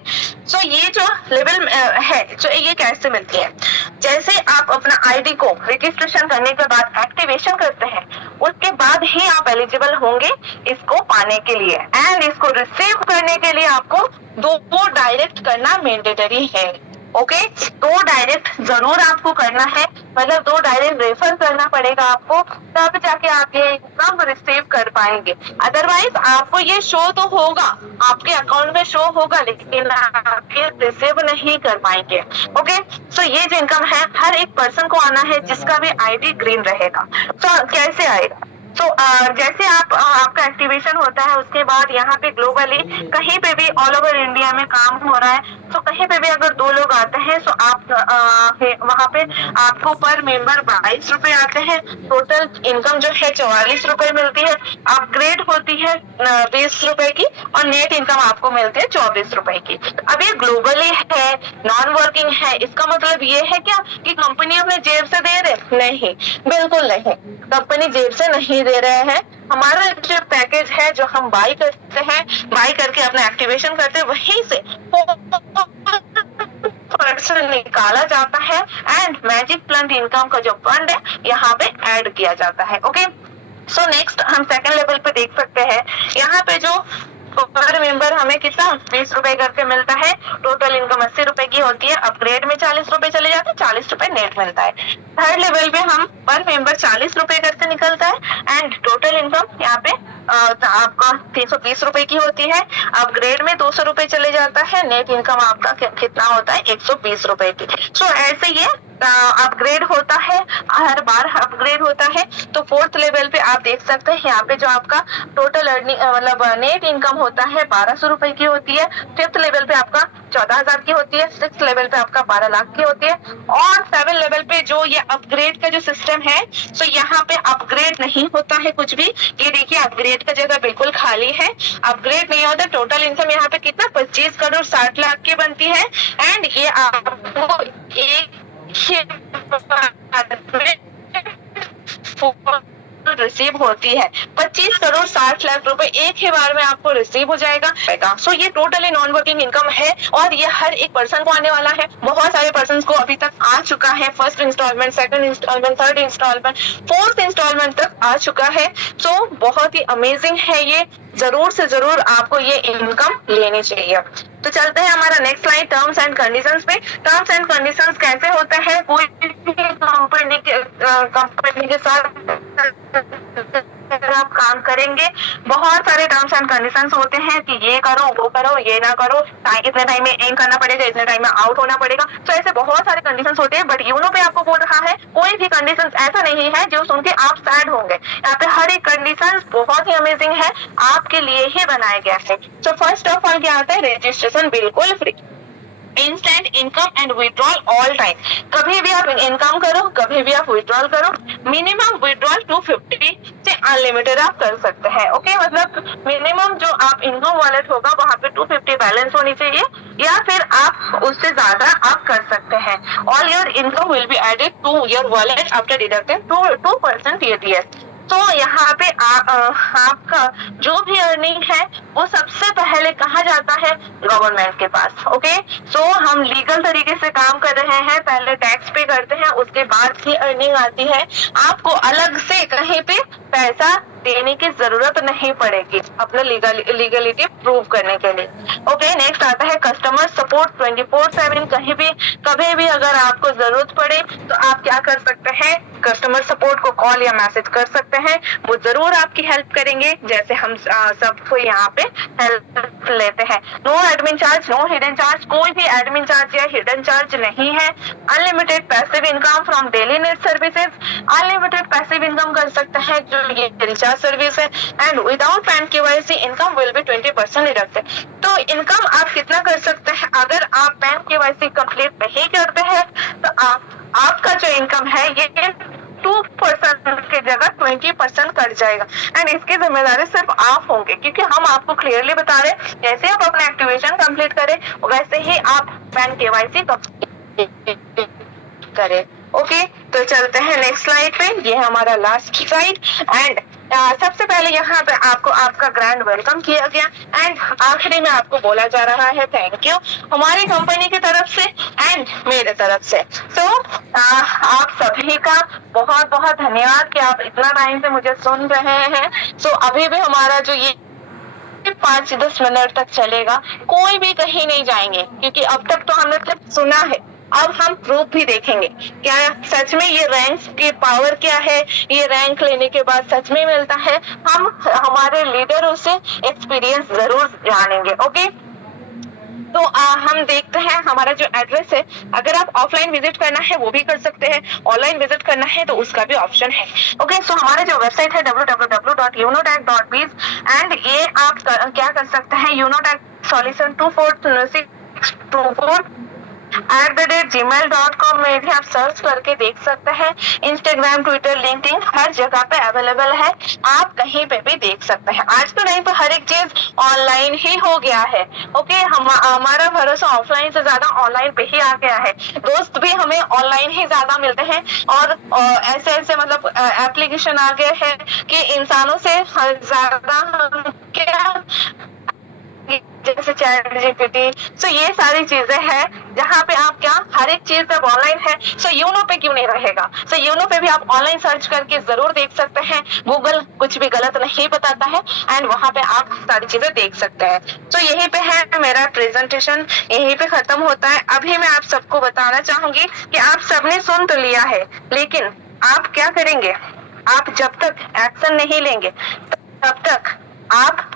सो ये जो लेवल है, तो ये कैसे मिलती है, जैसे आप अपना आईडी को रजिस्ट्रेशन करने के बाद एक्टिवेशन करते हैं, उसके बाद ही आप एलिजिबल होंगे इसको पाने के लिए, एंड इसको रिसीव करने के लिए आपको 2 डायरेक्ट करना मैंडेटरी है। ओके, 2 डायरेक्ट जरूर आपको करना है, मतलब 2 डायरेक्ट रेफर करना पड़ेगा आपको, तब जाके आप ये इनकम रिसीव कर पाएंगे। अदरवाइज आपको ये शो तो होगा, आपके अकाउंट में शो होगा, लेकिन आप ये रिसीव नहीं कर पाएंगे। ओके, सो ये जो इनकम है हर एक पर्सन को आना है जिसका भी आईडी ग्रीन रहेगा। तो कैसे आएगा, तो जैसे आपका एक्टिवेशन होता है, उसके बाद यहाँ पे ग्लोबली कहीं पे भी ऑल ओवर इंडिया में काम हो रहा है, तो कहीं पे भी अगर 2 लोग आते हैं तो आप वहाँ पे आपको पर मेंबर 22 रुपए आते हैं। टोटल इनकम जो है 44 रुपए मिलती है, अपग्रेड होती है 20 रुपए की, और नेट इनकम आपको मिलती है 24 रुपए की। अब ये ग्लोबली है, नॉन वर्किंग है, इसका मतलब ये है क्या कि कंपनी अपने जेब से दे रहे? नहीं, बिल्कुल नहीं, कंपनी जेब से नहीं दे रहे हैं। हमारा जो पैकेज है जो हम बाई करते हैं, बाई करके अपना एक्टिवेशन करते हैं, वहीं से पर्सन निकाला जाता है, एंड मैजिक प्लांट इनकम का जो फंड है यहाँ पे ऐड किया जाता है। ओके, सो नेक्स्ट हम सेकंड लेवल पे देख सकते हैं, यहाँ पे जो पर मेंबर हमें कितना 20 रुपए करके मिलता है, टोटल इनकम 80 रुपए की होती है, अपग्रेड में 40 रुपए चले जाते हैं, 40 रुपए नेट मिलता है। थर्ड लेवल पे हम पर मेंबर 40 रुपए करके निकलता है, एंड टोटल इनकम यहाँ पे आपका 320 रुपए की होती है, अपग्रेड में 200 रुपए चले जाता है, नेट इनकम आपका कितना होता है 120 रुपए की। सो ऐसे ये अपग्रेड होता है, हर बार अपग्रेड होता है। तो फोर्थ लेवल पे आप देख सकते हैं यहाँ पे जो आपका टोटल अर्निंग मतलब नेट इनकम होता है 1200 रुपए की होती है। फिफ्थ लेवल पे आपका 14,000 की होती है, सिक्स लेवल पे आपका 12 लाख की होती है, और 7 लेवल पे जो ये अपग्रेड का जो सिस्टम है, तो यहाँ पे अपग्रेड नहीं होता है कुछ भी। ये देखिए अपग्रेड का जगह बिल्कुल खाली है, अपग्रेड नहीं होता। टोटल इनकम यहाँ पे कितना 25 करोड़ 60 लाख की बनती है, एंड ये आपको एक रिसीव होती है। 25 करोड़ 60 लाख रुपए एक ही बार में आपको रिसीव हो जाएगा। सो ये टोटली नॉन वर्किंग इनकम है, और ये हर एक पर्सन को आने वाला है। बहुत सारे पर्सन को अभी तक आ चुका है, first installment, second installment, third installment, fourth installment तक आ चुका है। सो बहुत ही अमेजिंग है ये, जरूर से जरूर आपको ये इनकम लेनी चाहिए। तो चलते हैं हमारा next slide terms and conditions पे। टर्म्स एंड कंडीशंस कैसे होता है, कोई भी कंपनी के साथ अगर आप काम करेंगे बहुत सारे टर्म्स एंड कंडीशंस होते हैं कि ये करो वो करो ये ना करो, इतने टाइम में इन करना पड़ेगा, इतने टाइम में आउट होना पड़ेगा। तो ऐसे बहुत सारे कंडीशंस होते हैं, बट यूनो पे आपको बोल रहा है कोई भी कंडीशंस ऐसा नहीं है जो सुन के आप सैड होंगे। यहाँ पे हर एक कंडीशंस बहुत ही अमेजिंग है, आपके लिए ही बनाया गया है। तो फर्स्ट ऑफ ऑल क्या आता है, रजिस्ट्रेशन बिल्कुल free, instant income and withdrawal all time. कभी भी आप इनकम करो, कभी भी आप विड्रॉल करो, मिनिमम विड्रॉल 250 से अनलिमिटेड आप कर सकते हैं। ओके, मतलब मिनिमम जो आप इनकम वॉलेट होगा वहाँ पे 250 बैलेंस होनी चाहिए, या फिर आप उससे ज्यादा आप कर सकते हैं। All your income will be added to your wallet after deducting 2% TDS। तो यहाँ पे आपका जो भी अर्निंग है वो सबसे पहले कहाँ जाता है, गवर्नमेंट के पास। ओके, सो हम लीगल तरीके से काम कर रहे हैं, पहले टैक्स पे करते हैं, उसके बाद ही अर्निंग आती है। आपको अलग से कहीं पे पैसा देने की जरूरत नहीं पड़ेगी अपना लीगलिटी प्रूव करने के लिए। ओके, नेक्स्ट आता है कस्टमर सपोर्ट 24/7। कभी भी अगर आपको जरूरत पड़े तो आप क्या कर सकते हैं, कस्टमर सपोर्ट को कॉल या मैसेज कर सकते हैं, वो जरूर आपकी हेल्प करेंगे, जैसे हम सबको यहाँ पे हेल्प लेते हैं। No admin charge, no hidden charge, कोई भी एडमिन चार्ज या हिडन चार्ज नहीं है। Unlimited passive income from daily need services, unlimited passive income कर सकते हैं जो ये रिचार्ज सर्विस है। And without PAN KYC income will be 20% deducted. तो इनकम आप कितना कर सकते हैं, अगर आप पैन KYC कंप्लीट नहीं करते हैं तो आपका जो इनकम है ये 2% की जगह 20% कट जाएगा। एंड इसकी जिम्मेदारी सिर्फ आप होंगे, क्योंकि हम आपको क्लियरली बता रहे हैं जैसे आप अपना एक्टिवेशन कंप्लीट करें वैसे ही आप पैन KYC कंप्लीट करें। ओके, तो चलते हैं नेक्स्ट स्लाइड पे, ये हमारा लास्ट स्लाइड। एंड सबसे पहले यहाँ पे आपको आपका ग्रैंड वेलकम किया गया, एंड आखिरी में आपको बोला जा रहा है थैंक यू हमारी कंपनी की तरफ से एंड मेरे तरफ से। तो आप सभी का बहुत बहुत धन्यवाद कि आप इतना टाइम से मुझे सुन रहे हैं। सो अभी भी हमारा जो ये 5-10 मिनट तक चलेगा, कोई भी कहीं नहीं जाएंगे, क्योंकि अब तक तो हमने सिर्फ सुना है, अब हम प्रूफ भी देखेंगे क्या सच में ये रैंक की पावर क्या है, ये रैंक लेने के बाद सच में मिलता है। हम हमारे लीडरों से एक्सपीरियंस जरूर जानेंगे। ओके, तो हम देखते हैं हमारा जो एड्रेस है, अगर आप ऑफलाइन विजिट करना है वो भी कर सकते हैं, ऑनलाइन विजिट करना है तो उसका भी ऑप्शन है। ओके, सो हमारा जो वेबसाइट है www.unotech.biz, एंड ये आप क्या कर सकते हैं, unotech solution 240624 @gmail.com में भी आप सर्च करके देख सकते हैं। इंस्टाग्राम, ट्विटर, लिंक्डइन हर जगह पे अवेलेबल है, आप कहीं पे भी देख सकते हैं। आज तो नहीं तो हर एक चीज ऑनलाइन ही हो गया है। ओके, हमारा भरोसा ऑफलाइन से ज्यादा ऑनलाइन पे ही आ गया है। दोस्त भी हमें ऑनलाइन ही ज्यादा मिलते हैं, और ऐसे मतलब एप्लीकेशन आ गए हैं कि इंसानों से ज्यादा क्या, जैसे ChatGPT। सो ये सारी चीजें हैं जहाँ पे आप क्या हर एक चीज जब ऑनलाइन है, सो यूनो पे क्यों नहीं रहेगा। सो यूनो पे भी आप ऑनलाइन सर्च करके जरूर देख सकते हैं, गूगल कुछ भी गलत नहीं बताता है, एंड वहाँ पे आप सारी चीजें देख सकते हैं। तो यहीं पे है मेरा प्रेजेंटेशन, यहीं पे खत्म होता है। अभी मैं आप सबको बताना चाहूंगी कि आप सबने सुन तो लिया है, लेकिन आप क्या करेंगे, आप जब तक एक्शन नहीं लेंगे तब तक आप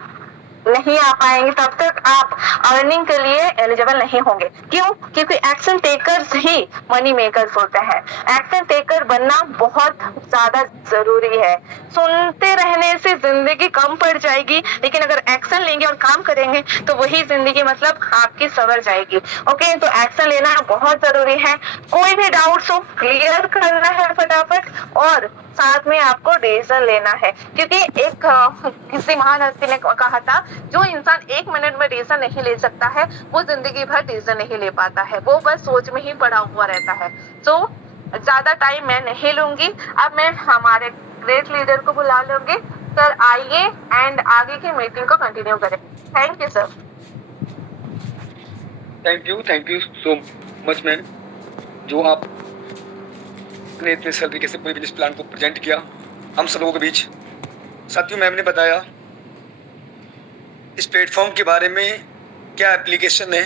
नहीं आ पाएंगे, तब तक आप अर्निंग के लिए एलिजिबल नहीं होंगे। क्यों? क्योंकि एक्शन टेकर्स ही मनी मेकर्स होते हैं। एक्शन टेकर बनना बहुत ज्यादा जरूरी है। सुनते रहने से जिंदगी कम पड़ जाएगी, लेकिन अगर एक्शन लेंगे और काम करेंगे तो वही जिंदगी मतलब आपकी संवर जाएगी। ओके, तो एक्शन लेना बहुत जरूरी है। कोई भी डाउट्स हो क्लियर करना है फटाफट, और साथ में आपको डिसीजन लेना है, क्योंकि एक किसी महान हस्ती ने कहा था, जो इंसान 1 मिनट में डिसीजन नहीं ले सकता है वो जिंदगी भर डिसीजन नहीं ले पाता है, वो बस सोच में ही पड़ा हुआ रहता है। तो ज्यादा टाइम मैं नहीं लूंगी, अब मैं हमारे ग्रेट लीडर को बुला लूंगी। सर आइए एंड आगे की मीटिंग को कंटिन्यू करें। Thank you sir. Thank you so much ma'am, जो आप ने इतने सरल तरीके से पूरे बिजनेस प्लान को प्रेजेंट किया हम सब लोगों के बीच। साथियों, मैम ने बताया इस प्लेटफॉर्म के बारे में क्या एप्लीकेशन है,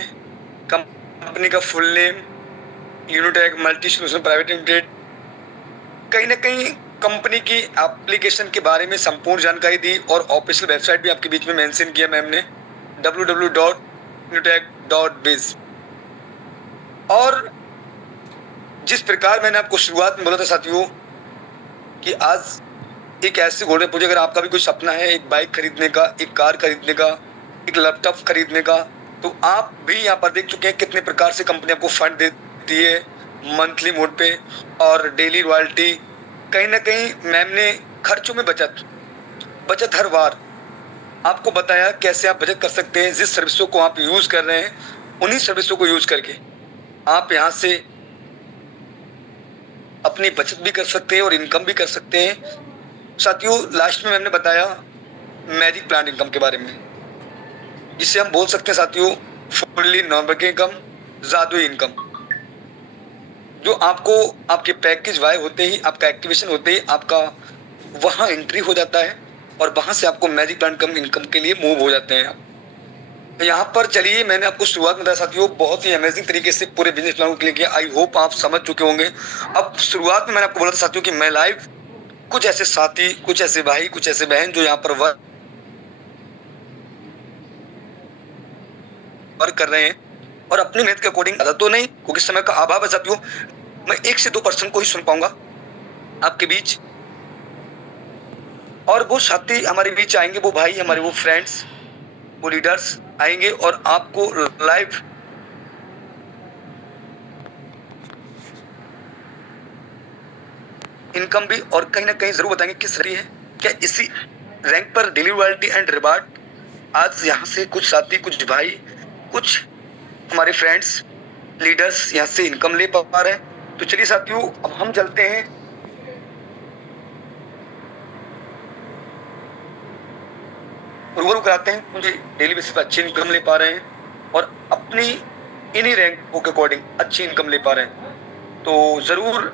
कंपनी का full name, Unitech multi solution private limited, कहीं ना कहीं कंपनी की एप्लीकेशन के बारे में संपूर्ण जानकारी दी और ऑफिशियल वेबसाइट भी आपके बीच में मेंशन किया मैम ने, www.unitech.biz। और जिस प्रकार मैंने आपको शुरुआत में बोला था साथियों कि आज एक ऐसे गोल्डन पूजा, अगर आपका भी कोई सपना है एक बाइक खरीदने का, एक कार खरीदने का, एक लैपटॉप खरीदने का, तो आप भी यहाँ पर देख चुके हैं कितने प्रकार से कंपनी आपको फंड देती है मंथली मोड पे और डेली रॉयल्टी। कहीं ना कहीं मैम ने खर्चों में बचत हर बार आपको बताया कैसे आप बचत कर सकते हैं। जिस सर्विसों को आप यूज कर रहे हैं उन्हीं सर्विसों को यूज करके आप यहाँ से अपनी बचत भी कर सकते हैं और इनकम भी कर सकते हैं। साथियों लास्ट में मैंने बताया मैजिक प्लांट इनकम के बारे में, जिसे हम बोल सकते हैं साथियों फुल्ली नॉन वर्किंग इनकम, जादुई इनकम, जो आपको आपके पैकेज वाई होते ही, आपका एक्टिवेशन होते ही आपका वहां एंट्री हो जाता है और वहां से आपको मैजिक प्लांट इनकम के लिए मूव हो जाते हैं आप। तो यहाँ पर चलिए मैंने आपको शुरुआत में बताया साथियों बहुत ही अमेजिंग तरीके से पूरे बिजनेस प्लान को क्लियर किया। आई होप आप समझ चुके होंगे। अब शुरुआत में मैंने आपको बोला था साथियों कि मैं लाइव कुछ ऐसे साथी, कुछ ऐसे भाई, कुछ ऐसे बहन जो यहाँ पर वर्क कर रहे हैं और अपनी मेहनत के अकॉर्डिंग ज्यादा तो नहीं, क्योंकि समय का अभाव है साथियों, मैं 1 से 2% को ही सुन पाऊंगा आपके बीच। और वो साथी हमारे बीच आएंगे, वो भाई हमारे, वो फ्रेंड्स, वो लीडर्स आएंगे और आपको लाइव इनकम भी और कहीं ना कहीं जरूर बताएंगे किस रही है क्या इसी रैंक पर डेली रॉयल्टी एंड रिवार्ड। आज यहाँ से कुछ साथी, कुछ भाई, कुछ हमारे फ्रेंड्स, लीडर्स यहाँ से इनकम ले पा रहे हैं। तो चलिए साथियों अब हम चलते हैं रूबरू कराते हैं मुझे डेली बेसिस पर अच्छी इनकम ले पा रहे हैं और अपनी इन्हीं रैंकों के अकॉर्डिंग अच्छी इनकम ले पा रहे हैं। तो जरूर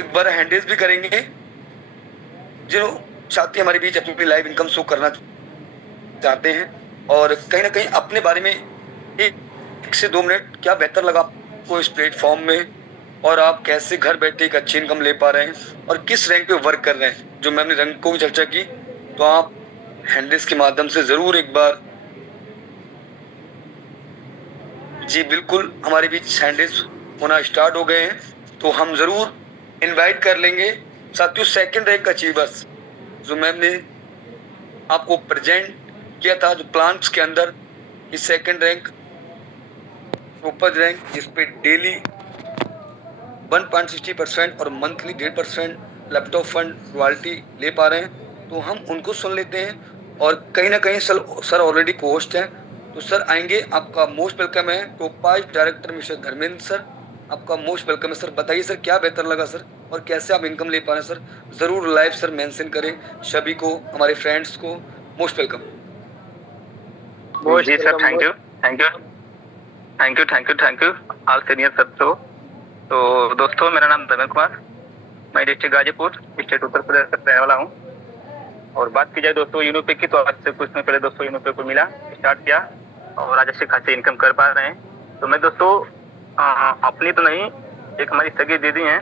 एक बार हैंडल्स भी करेंगे जो साथी हमारे बीच अपनी लाइव इनकम शो करना चाहते हैं और कहीं ना कहीं अपने बारे में 1 से 2 मिनट क्या बेहतर लगा आपको इस प्लेटफॉर्म में और आप कैसे घर बैठे एक अच्छी इनकम ले पा रहे हैं और किस रैंक पे वर्क कर रहे हैं। जो मैंने रैंकों की चर्चा की तो आप हैंडल्स के माध्यम से जरूर एक बार, जी बिल्कुल हमारे बीच हैंडल्स होना स्टार्ट हो गए हैं तो हम जरूर इनवाइट कर लेंगे साथियों। सेकंड रैंक अचीवर्स जो मैम ने आपको प्रेजेंट किया था जो प्लान्स के अंदर, इस सेकंड रैंक ऊपर रैंक जिस पे डेली 1.60% और मंथली 1.5% लैपटॉप फंड रॉयल्टी ले पा रहे हैं, तो हम उनको सुन लेते हैं। और कहीं ना कहीं सर ऑलरेडी पोस्ट है तो सर आएंगे, आपका मोस्ट वेलकम है। तो pipe director mister Dharmendra sir, आपका मोस्ट वेलकम है सर। बताइए सर क्या बेहतर लगा सर और कैसे आप इनकम ले पा रहे हैं सर, जरूर लाइव सर मेंशन करें सभी को, हमारे फ्रेंड्स को। Most welcome. जी sir, thank you all senior sir. तो दोस्तों मेरा नाम धर्मेंद्र कुमार, मैं डिस्ट्रिक्ट गाजीपुर, स्टेट उत्तर प्रदेश से रहने वाला हूँ। और बात की जाए दोस्तों यूनिपे की, तो आज से कुछ दिन पहले दोस्तों यूनिपे को मिला, स्टार्ट किया और आज अच्छे खासे इनकम कर पा रहे हैं। तो मैं दोस्तों अपनी तो नहीं, एक हमारी सगी दीदी हैं,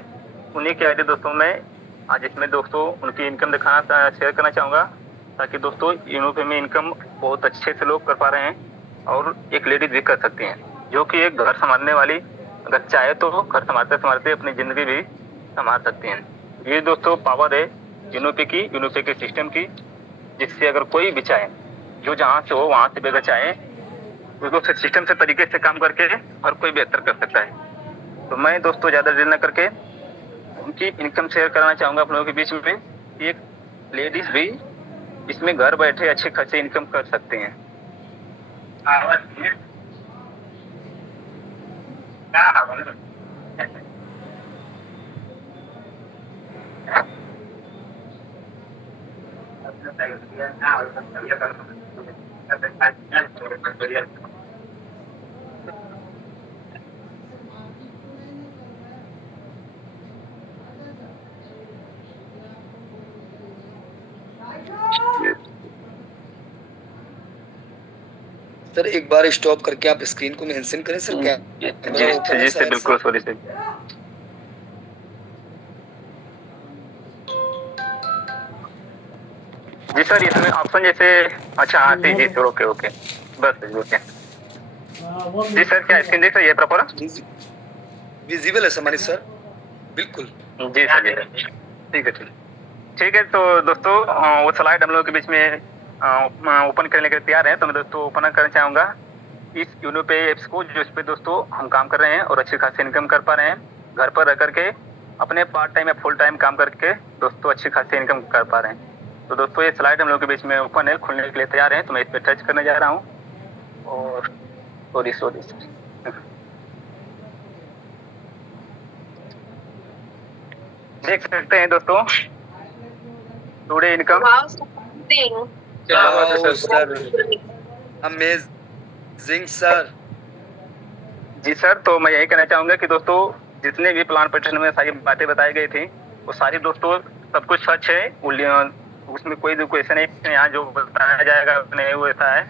उन्हीं के आईडी दोस्तों मैं आज इसमें दोस्तों उनकी इनकम दिखाना शेयर करना चाहूँगा, ताकि दोस्तों यूनिपे में इनकम बहुत अच्छे से लोग कर पा रहे हैं और एक लेडीज भी कर सकती हैं, जो कि एक घर संभालने वाली अगर चाहे तो घर संभालते संभालते अपनी जिंदगी भी संभाल सकती हैं। ये दोस्तों पावर है यूनिपे के सिस्टम की, जिससे अगर कोई भी चाहे, जो जहाँ से हो वहाँ से भी अगर चाहे, तो सिस्टम से तरीके से काम करके हर कोई बेहतर कर सकता है। तो मैं दोस्तों ज़्यादा देर न करके उनकी इनकम शेयर कराना चाहूँगा आप लोगों के बीच में। एक लेडीज भी इसमें घर बैठे अच्छे खासे इनकम कर सकते हैं। सर एक बार स्टॉप करके आप स्क्रीन को मेंशन करें सर, क्या कैमरा ओपन है जी शायद बिल्कुल, सर। Sorry sir. जी सर, इसमें ऑप्शन जैसे, अच्छा हाँ जी जी सर, ओके ओके, बस ओके। जी सर, क्या स्क्रीन देख रही है प्रॉपर? विजिबल है समानी सर, बिल्कुल। जी सर, जी सर, ठीक है ठीक है। तो दोस्तों वो स्लाइड हम लोग के बीच में ओपन करने के लिए तैयार है। तो मैं दोस्तों ओपन करना चाहूँगा इस यूनोपे एप्स को, जो इस पे दोस्तों हम काम कर रहे हैं और अच्छी खासी इनकम कर पा रहे हैं घर पर रह करके, अपने पार्ट टाइम या फुल टाइम काम करके दोस्तों अच्छी खासी इनकम कर पा रहे हैं। तो दोस्तों ये स्लाइड हम लोग के बीच में ओपन है, खुलने के लिए तैयार है। तो मैं इस पे टच करने जा रहा हूँ और सॉरी सॉरी देख सकते हैं दोस्तों टुडे इनकम। Amazing sir. जी सर, तो मैं यही कहना चाहूंगा कि दोस्तों जितने भी प्लान पैटर्न में सारी बातें बताई गई थी वो सारी दोस्तों सब कुछ सच है, उसमें कोई भी क्वेश्चन नहीं। यहाँ जो बताया जाएगा नहीं वो ऐसा है,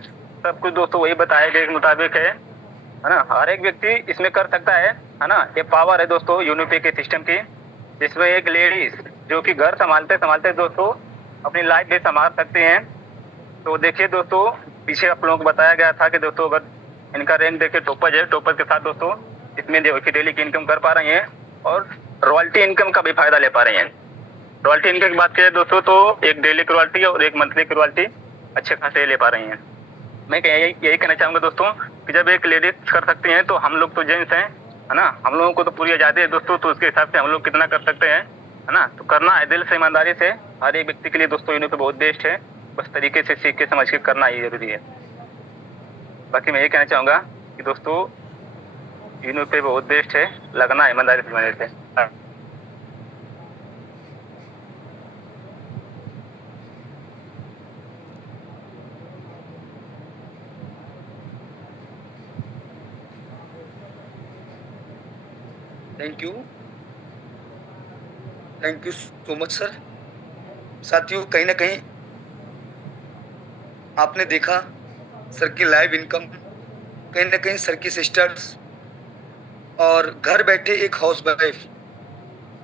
सब कुछ दोस्तों वही बताए गए के मुताबिक है ना। हर एक व्यक्ति इसमें कर सकता है ना। ये पावर है दोस्तों यूनिपे के सिस्टम की, जिसमें एक लेडीज जो कि घर संभालते संभालते दोस्तों अपनी लाइफ भी संभाल सकते हैं। तो देखिए दोस्तों, पीछे आप लोगों को बताया गया था कि दोस्तों अगर इनका रैंक देखिए टॉपर है, टॉपर के साथ दोस्तों इसमें देखिए डेली की इनकम कर पा रही हैं और रॉयल्टी इनकम का भी फायदा ले पा रही हैं। रॉयल्टी इनकम की बात करें दोस्तों तो एक डेली की रॉयल्टी और एक मंथली की रॉयल्टी अच्छे खासे ले पा रही हैं। मैं यही कहना चाहूंगा दोस्तों कि जब एक लेडीज कर सकती हैं तो हम लोग तो जेंट्स हैं, है ना, हम लोगों को तो पूरी आजादी है दोस्तों। तो उसके हिसाब से हम लोग कितना कर सकते हैं, है ना। तो करना है दिल से, ईमानदारी से, हर एक व्यक्ति के लिए दोस्तों यूनिट बहुत बेस्ट है। बस तरीके से सीख के समझ के करना ही जरूरी है। बाकी मैं ये कहना चाहूंगा कि दोस्तों यूनिट पे बहुत बेस्ट है, लगना है ईमानदारी से मेरे से। Thank you so much sir. साथियों कहीं ना कहीं आपने देखा सर की लाइव इनकम, कहीं ना कहीं सर की सिस्टर्स और घर बैठे एक हाउस वाइफ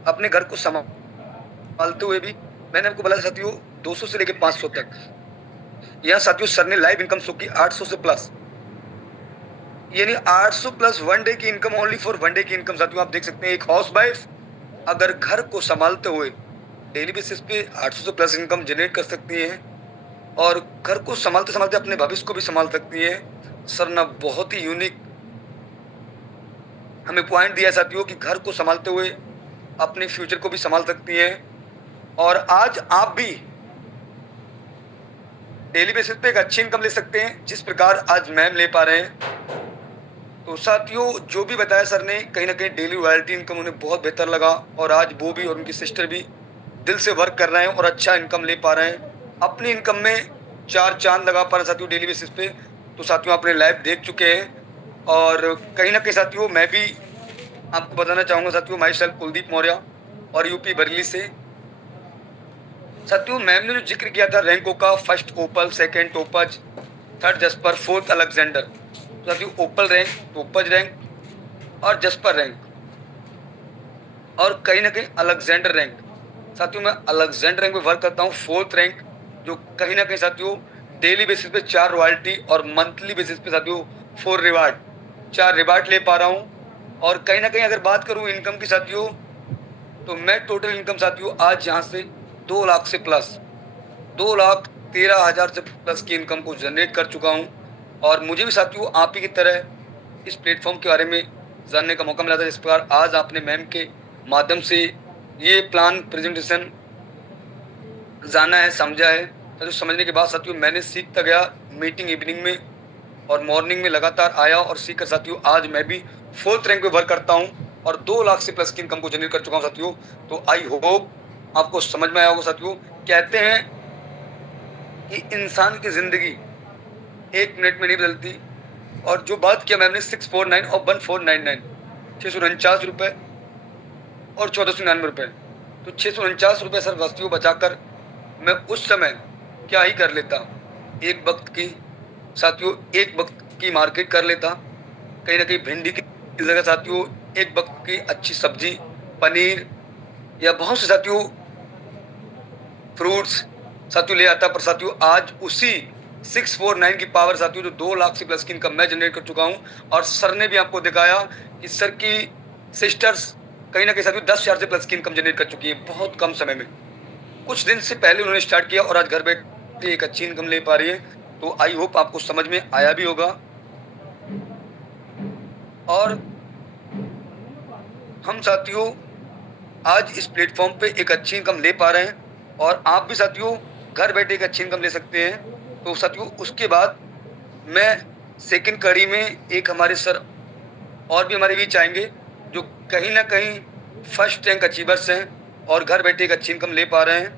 अपने घर को संभालते हुए भी, मैंने आपको बोला साथियों 200 से लेकर 500 तक। यहाँ साथियों सर ने लाइव इनकम शो की 800 से प्लस, यानी 800 प्लस वन डे की income, only for one day की इनकम। साथियों आप देख सकते हैं एक हाउस वाइफ अगर घर को संभालते हुए डेली बेसिस पे 800 से प्लस इनकम जनरेट कर सकती है और घर को संभालते संभालते अपने भविष्य को भी संभाल सकती है। सर ने बहुत ही यूनिक हमें पॉइंट दिया साथियों कि घर को संभालते हुए अपने फ्यूचर को भी संभाल सकती है। और आज आप भी डेली बेसिस पे एक अच्छी इनकम ले सकते हैं जिस प्रकार आज मैम ले पा रहे हैं। तो साथियों जो भी बताया सर ने, कहीं ना कहीं डेली रॉयल्टी इनकम उन्हें बहुत बेहतर लगा और आज वो भी और उनकी सिस्टर भी दिल से वर्क कर रहे हैं और अच्छा इनकम ले पा रहे हैं, अपनी इनकम में 4 चांद लगा पा रहे हैं साथियों डेली बेसिस पे। तो साथियों अपने लाइव देख चुके हैं और कहीं ना कहीं साथियों मैं भी आपको बताना चाहूँगा साथियों, माई सेल्फ कुलदीप मौर्य और यूपी बरेली से। साथियों मैम ने जो जिक्र किया था रैंकों का, first opal, second topaz, third jasper, fourth Alexander. साथियों ओपल रैंक, टोपज रैंक और जस्पर रैंक और कहीं ना कहीं अलेक्जेंडर रैंक। साथियों मैं अलेक्जेंडर रैंक पे वर्क करता हूँ, फोर्थ रैंक, जो कहीं ना कहीं साथियों डेली बेसिस पे 4 रॉयल्टी और मंथली बेसिस पे साथियों 4 रिवार्ड, 4 रिवार्ड ले पा रहा हूँ। और कहीं ना कहीं अगर बात करूँ इनकम की साथियों, तो मैं टोटल इनकम साथियों आज यहाँ से 2 लाख से प्लस, 2,13,000 से प्लस की इनकम को जनरेट कर चुका हूँ। और मुझे भी साथियों आप ही की तरह इस प्लेटफॉर्म के बारे में जानने का मौका मिला था, जिस प्रकार आज आपने मैम के माध्यम से ये प्लान प्रेजेंटेशन जाना है, समझा है। तो समझने के बाद साथियों मैंने सीखता गया, मीटिंग इवनिंग में और मॉर्निंग में लगातार आया और सीख कर साथियों आज मैं भी 4th रैंक पे वर्क करता हूँ और 2 लाख से प्लस की इनकम को जनरेट कर चुका हूँ साथियों। तो आई होप आपको समझ में आया होगा साथियों। कहते हैं कि इंसान की जिंदगी 1 मिनट में नहीं बदलती, और जो बात किया मैंने 649 और 1499, 649 रुपये और 1499 रुपये, तो 649 रुपये सर वस्तुओं बचाकर मैं उस समय क्या ही कर लेता। एक वक्त की साथियों, एक वक्त की मार्केट कर लेता, कहीं ना कहीं भिंडी की जगह साथियों एक वक्त की अच्छी सब्जी, पनीर या बहुत से साथियों फ्रूट्स साथियों ले आता। पर साथियों आज उसी 649 की पावर साथियों जो 2 लाख से प्लस की इनकम मैं जनरेट कर चुका हूं, और सर ने भी आपको दिखाया कि सर की सिस्टर्स कहीं ना कहीं साथियों 10,000 से प्लस की इनकम जनरेट कर चुकी है बहुत कम समय में। कुछ दिन से पहले उन्होंने स्टार्ट किया और आज घर बैठे एक अच्छी इनकम ले पा रही है। तो आई होप आपको समझ में आया भी होगा, और हम साथियों आज इस प्लेटफॉर्म पे एक अच्छी इनकम ले पा रहे हैं, और आप भी साथियों घर बैठे एक अच्छी इनकम ले सकते हैं। तो साथियों उसके बाद मैं सेकंड कड़ी में एक हमारे सर और भी हमारे बीच आएंगे जो कहीं ना कहीं फर्स्ट रैंक अचीवर्स हैं और घर बैठे एक अच्छी इनकम ले पा रहे हैं।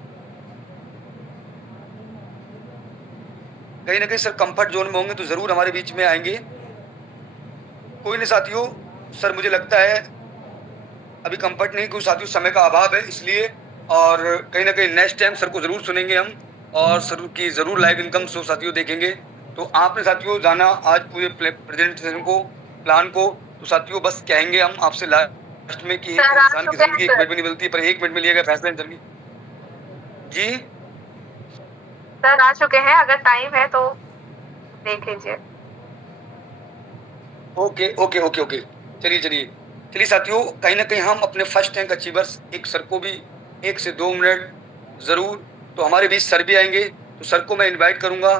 कहीं ना कहीं सर कंफर्ट जोन में होंगे तो जरूर हमारे बीच में आएंगे। कोई नहीं साथियों, सर मुझे लगता है अभी कंफर्ट नहीं, कोई साथियों समय का अभाव है इसलिए, और कहीं ना कहीं नेक्स्ट टाइम सर को जरूर सुनेंगे हम, और सर की जरूर लाइव इनकम शो साथियों देखेंगे। तो आपने साथियों जाना आज पूरे प्रेजेंटेशन को, प्लान को, तो साथियों बस कहेंगे हम आपसे लास्ट में कि एक सर, आप इंसान की तो जिंदगी एक कहते मिनट में नहीं मिलती है, पर 1 मिनट में लिया गया फैसला जिंदगी। जी सर आ चुके हैं, अगर टाइम है तो देख लीजिए। ओके ओके ओके ओके, चलिए चलिए चलिए साथियों, कहीं ना कहीं हम अपने फर्स्ट रैंक अचीवर्स एक सर को भी 1 से 2 मिनट जरूर, तो हमारे बीच सर भी आएंगे, तो सर को मैं इनवाइट करूंगा।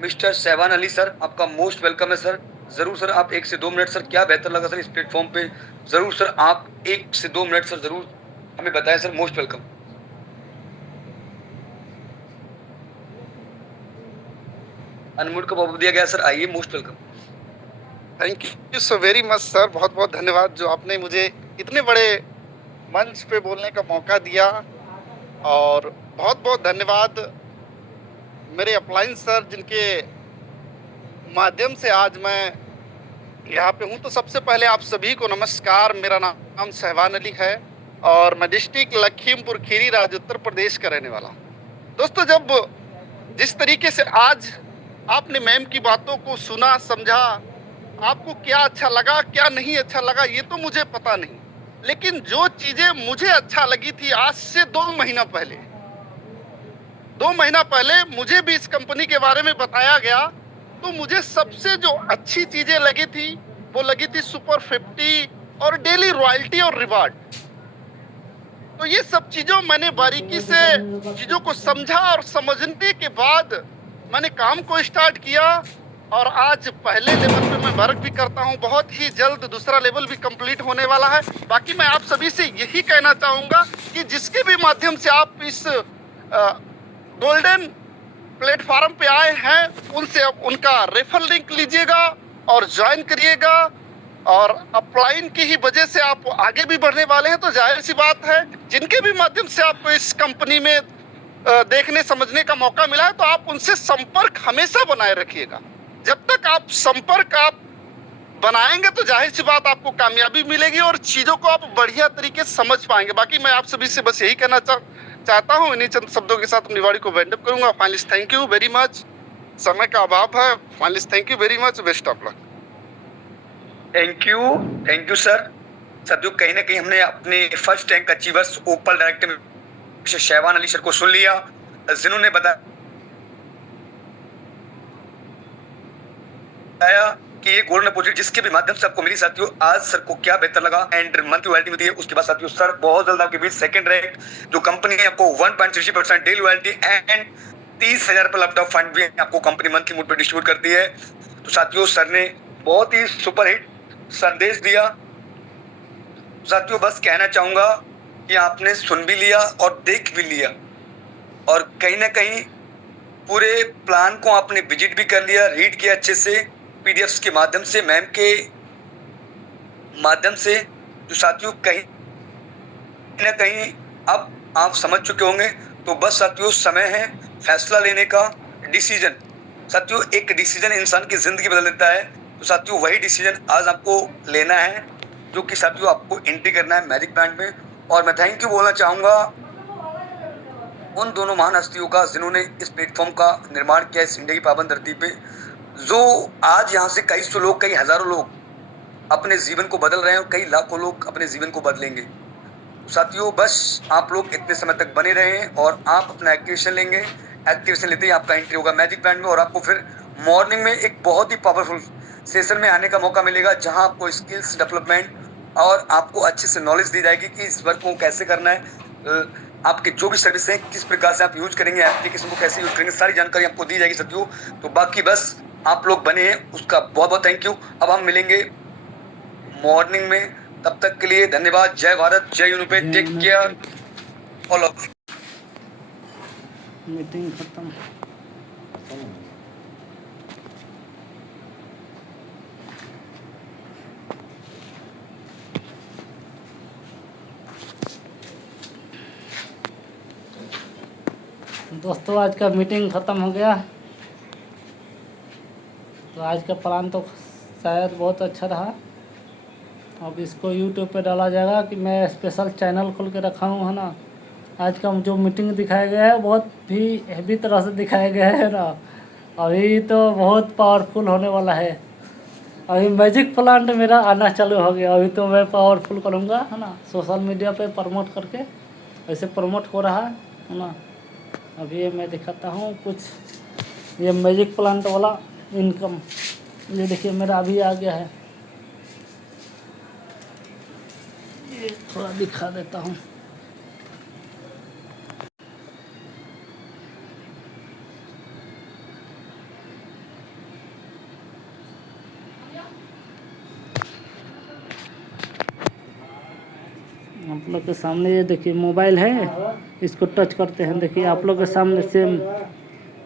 मिस्टर शहबान अली सर, आपका मोस्ट वेलकम है सर। जरूर सर आप 1 से 2 मिनट, सर क्या बेहतर लगा सर इस प्लेटफॉर्म पे, जरूर सर आप 1 से 2 मिनट सर जरूर हमें बताएं सर। Most welcome. अनम्यूट का बहुत दिया गया सर, आइए most welcome. Thank you so very much sir, बहुत बहुत धन्यवाद जो आपने मुझे इतने बड़े मंच पे बोलने का मौका दिया, और बहुत बहुत धन्यवाद मेरे अपलाइन सर जिनके माध्यम से आज मैं यहाँ पे हूँ। तो सबसे पहले आप सभी को नमस्कार, मेरा नाम शहबान अली है और मैं डिस्ट्रिक्ट लखीमपुर खीरी राज्य उत्तर प्रदेश का रहने वाला हूँ। दोस्तों, जब जिस तरीके से आज आपने मैम की बातों को सुना, समझा, आपको क्या अच्छा लगा क्या नहीं अच्छा लगा ये तो मुझे पता नहीं, लेकिन जो चीजें मुझे अच्छा लगी थी आज से 2 महीना पहले, 2 महीना पहले मुझे भी इस कंपनी के बारे में बताया गया, तो मुझे सबसे जो अच्छी चीजें लगी थी वो लगी थी सुपर 50 और डेली रॉयल्टी और रिवार्ड। तो ये सब चीजों मैंने बारीकी से चीजों को समझा और समझने के बाद मैंने काम को स्टार्ट किया, और आज पहले लेवल पे मैं वर्क भी करता हूं। बहुत ही जल्द दूसरा लेवल भी कंप्लीट होने वाला है। बाकी मैं आप सभी से यही कहना चाहूंगा कि जिसके भी माध्यम से आप इस गोल्डन प्लेटफॉर्म पे आए हैं उनसे उनका रेफर लिंक लीजिएगा और ज्वाइन करिएगा, और अपलाइन की ही वजह से आप आगे भी बढ़ने वाले हैं। तो जाहिर सी बात है जिनके भी माध्यम से आपको इस कंपनी में देखने समझने का मौका मिला है तो आप उनसे संपर्क हमेशा बनाए रखिएगा। जब तक आप संपर्क आप बनाएंगे तो जाहिर सी बात आपको कामयाबी मिलेगी और चीजों को आप बढ़िया तरीके से समझ पाएंगे। बाकी मैं आप सभी से बस यही कहना चाहता हूँ। इन्हीं चंद शब्दों के साथ अपनी वाणी को वाइंड अप करूंगा। Finalist thank you very much, समय का अभाव है। Finalist thank you very much, best of luck. Thank you sir. साथियों कहीं ना कहीं हमने अपने फर्स्ट रैंक अचीवर्स ओपल डायरेक्टर शहबान अली सर को सुन लिया, जिन्होंने बताया कि ये गोल्डन अपॉर्चुनिटी जिसके भी माध्यम से आपको मिली। साथियों आज सर को क्या बेहतर लगा एंड मंथली रॉयल्टी मिलती है। उसके बाद साथियों सर बहुत जल्द आपके बीच सेकंड रैंक जो कंपनी है आपको 1.60% डेली रॉयल्टी एंड 30,000 पर लैपटॉप फंड भी आपको कंपनी मंथली मोड पे डिस्ट्रीब्यूट करती है। तो साथियों सर ने बहुत ही सुपर हिट संदेश दिया। साथियों बस कहना चाहूंगा कि आपने सुन भी लिया और देख भी लिया, और कहीं ना कहीं पूरे प्लान को आपने विजिट भी कर लिया, रीड किया अच्छे से पीडीएफ्स के माध्यम से, मैम के माध्यम से। जो साथियों कहीं ना कहीं अब आप समझ चुके होंगे। तो बस साथियों समय है फैसला लेने का, डिसीजन। साथियों एक डिसीजन इंसान की जिंदगी बदल देता है। तो साथियों वही डिसीजन आज आपको लेना है जो कि साथियों आपको एंट्री करना है मैजिक ब्रांड में। और मैं थैंक यू बोलना चाहूंगा उन दोनों महान हस्तियों का जिन्होंने इस प्लेटफॉर्म का निर्माण किया इस इंडिया की पावन धरती पे। जो आज यहाँ से कई सौ लोग, कई हजारों लोग अपने जीवन को बदल रहे हैं और कई लाखों लोग अपने जीवन को बदलेंगे। साथियों, बस आप लोग इतने समय तक बने रहें और आप अपना एक्टिवेशन लेंगे। एक्टिवेशन लेते ही आपका एंट्री होगा मैजिक ब्रांड में और आपको फिर मॉर्निंग में एक बहुत ही पावरफुल सेशन में आने का मौका मिलेगा, जहां आपको स्किल्स डेवलपमेंट और आपको अच्छे से नॉलेज दी जाएगी कि इस वर्क को कैसे करना है, आपके जो भी सर्विस है किस प्रकार से आप यूज करेंगे, एप्लीकेशन को कैसे यूज करेंगे, सारी जानकारी आपको दी जाएगी साथियों। तो बाकी बस आप लोग बने हैं, उसका बहुत बहुत थैंक यू। अब हम मिलेंगे मॉर्निंग में, तब तक के लिए धन्यवाद। Jai Bharat, Jai Unipaid, take care all of. Meeting खत्म। दोस्तों, आज का मीटिंग ख़त्म हो गया। तो आज का प्लान तो शायद बहुत अच्छा रहा। अब इसको यूट्यूब पे डाला जाएगा कि मैं स्पेशल चैनल खोल के रखा हूँ, है ना। आज का जो मीटिंग दिखाया गया है बहुत भी हेवी तरह से दिखाया गया है ना। अभी तो बहुत पावरफुल होने वाला है। अभी मैजिक प्लांट मेरा आना चालू हो गया। अभी तो मैं पावरफुल करूँगा, है ना। सोशल मीडिया पे प्रमोट करके ऐसे प्रमोट हो रहा है ना। अभी ये मैं दिखाता हूँ कुछ, ये मैजिक प्लांट वाला इनकम, ये देखिए मेरा अभी आ गया है। ये थोड़ा दिखा देता हूँ। आप लोग के सामने ये देखिए मोबाइल है, इसको टच करते हैं। देखिए आप लोग के सामने सेम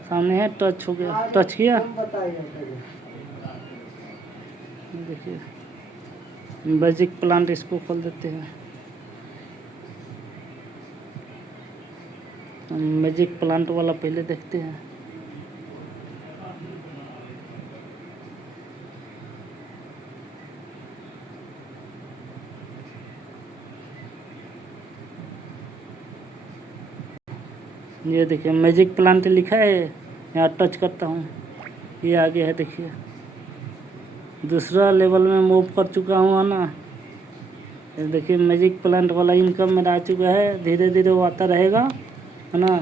सामने है, टच हो गया, टच किया। देखिए मैजिक प्लांट, इसको खोल देते हैं। मैजिक प्लांट वाला पहले देखते हैं। ये देखिए मैजिक प्लांट लिखा है, यहाँ टच करता हूँ, ये आगे है। देखिए दूसरा लेवल में मूव कर चुका हूँ, है ना। ये देखिए मैजिक प्लांट वाला इनकम मेरा आ चुका है। धीरे धीरे वो आता रहेगा, है ना।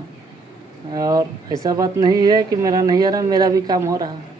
और ऐसा बात नहीं है कि मेरा नहीं आ रहा, मेरा भी काम हो रहा है।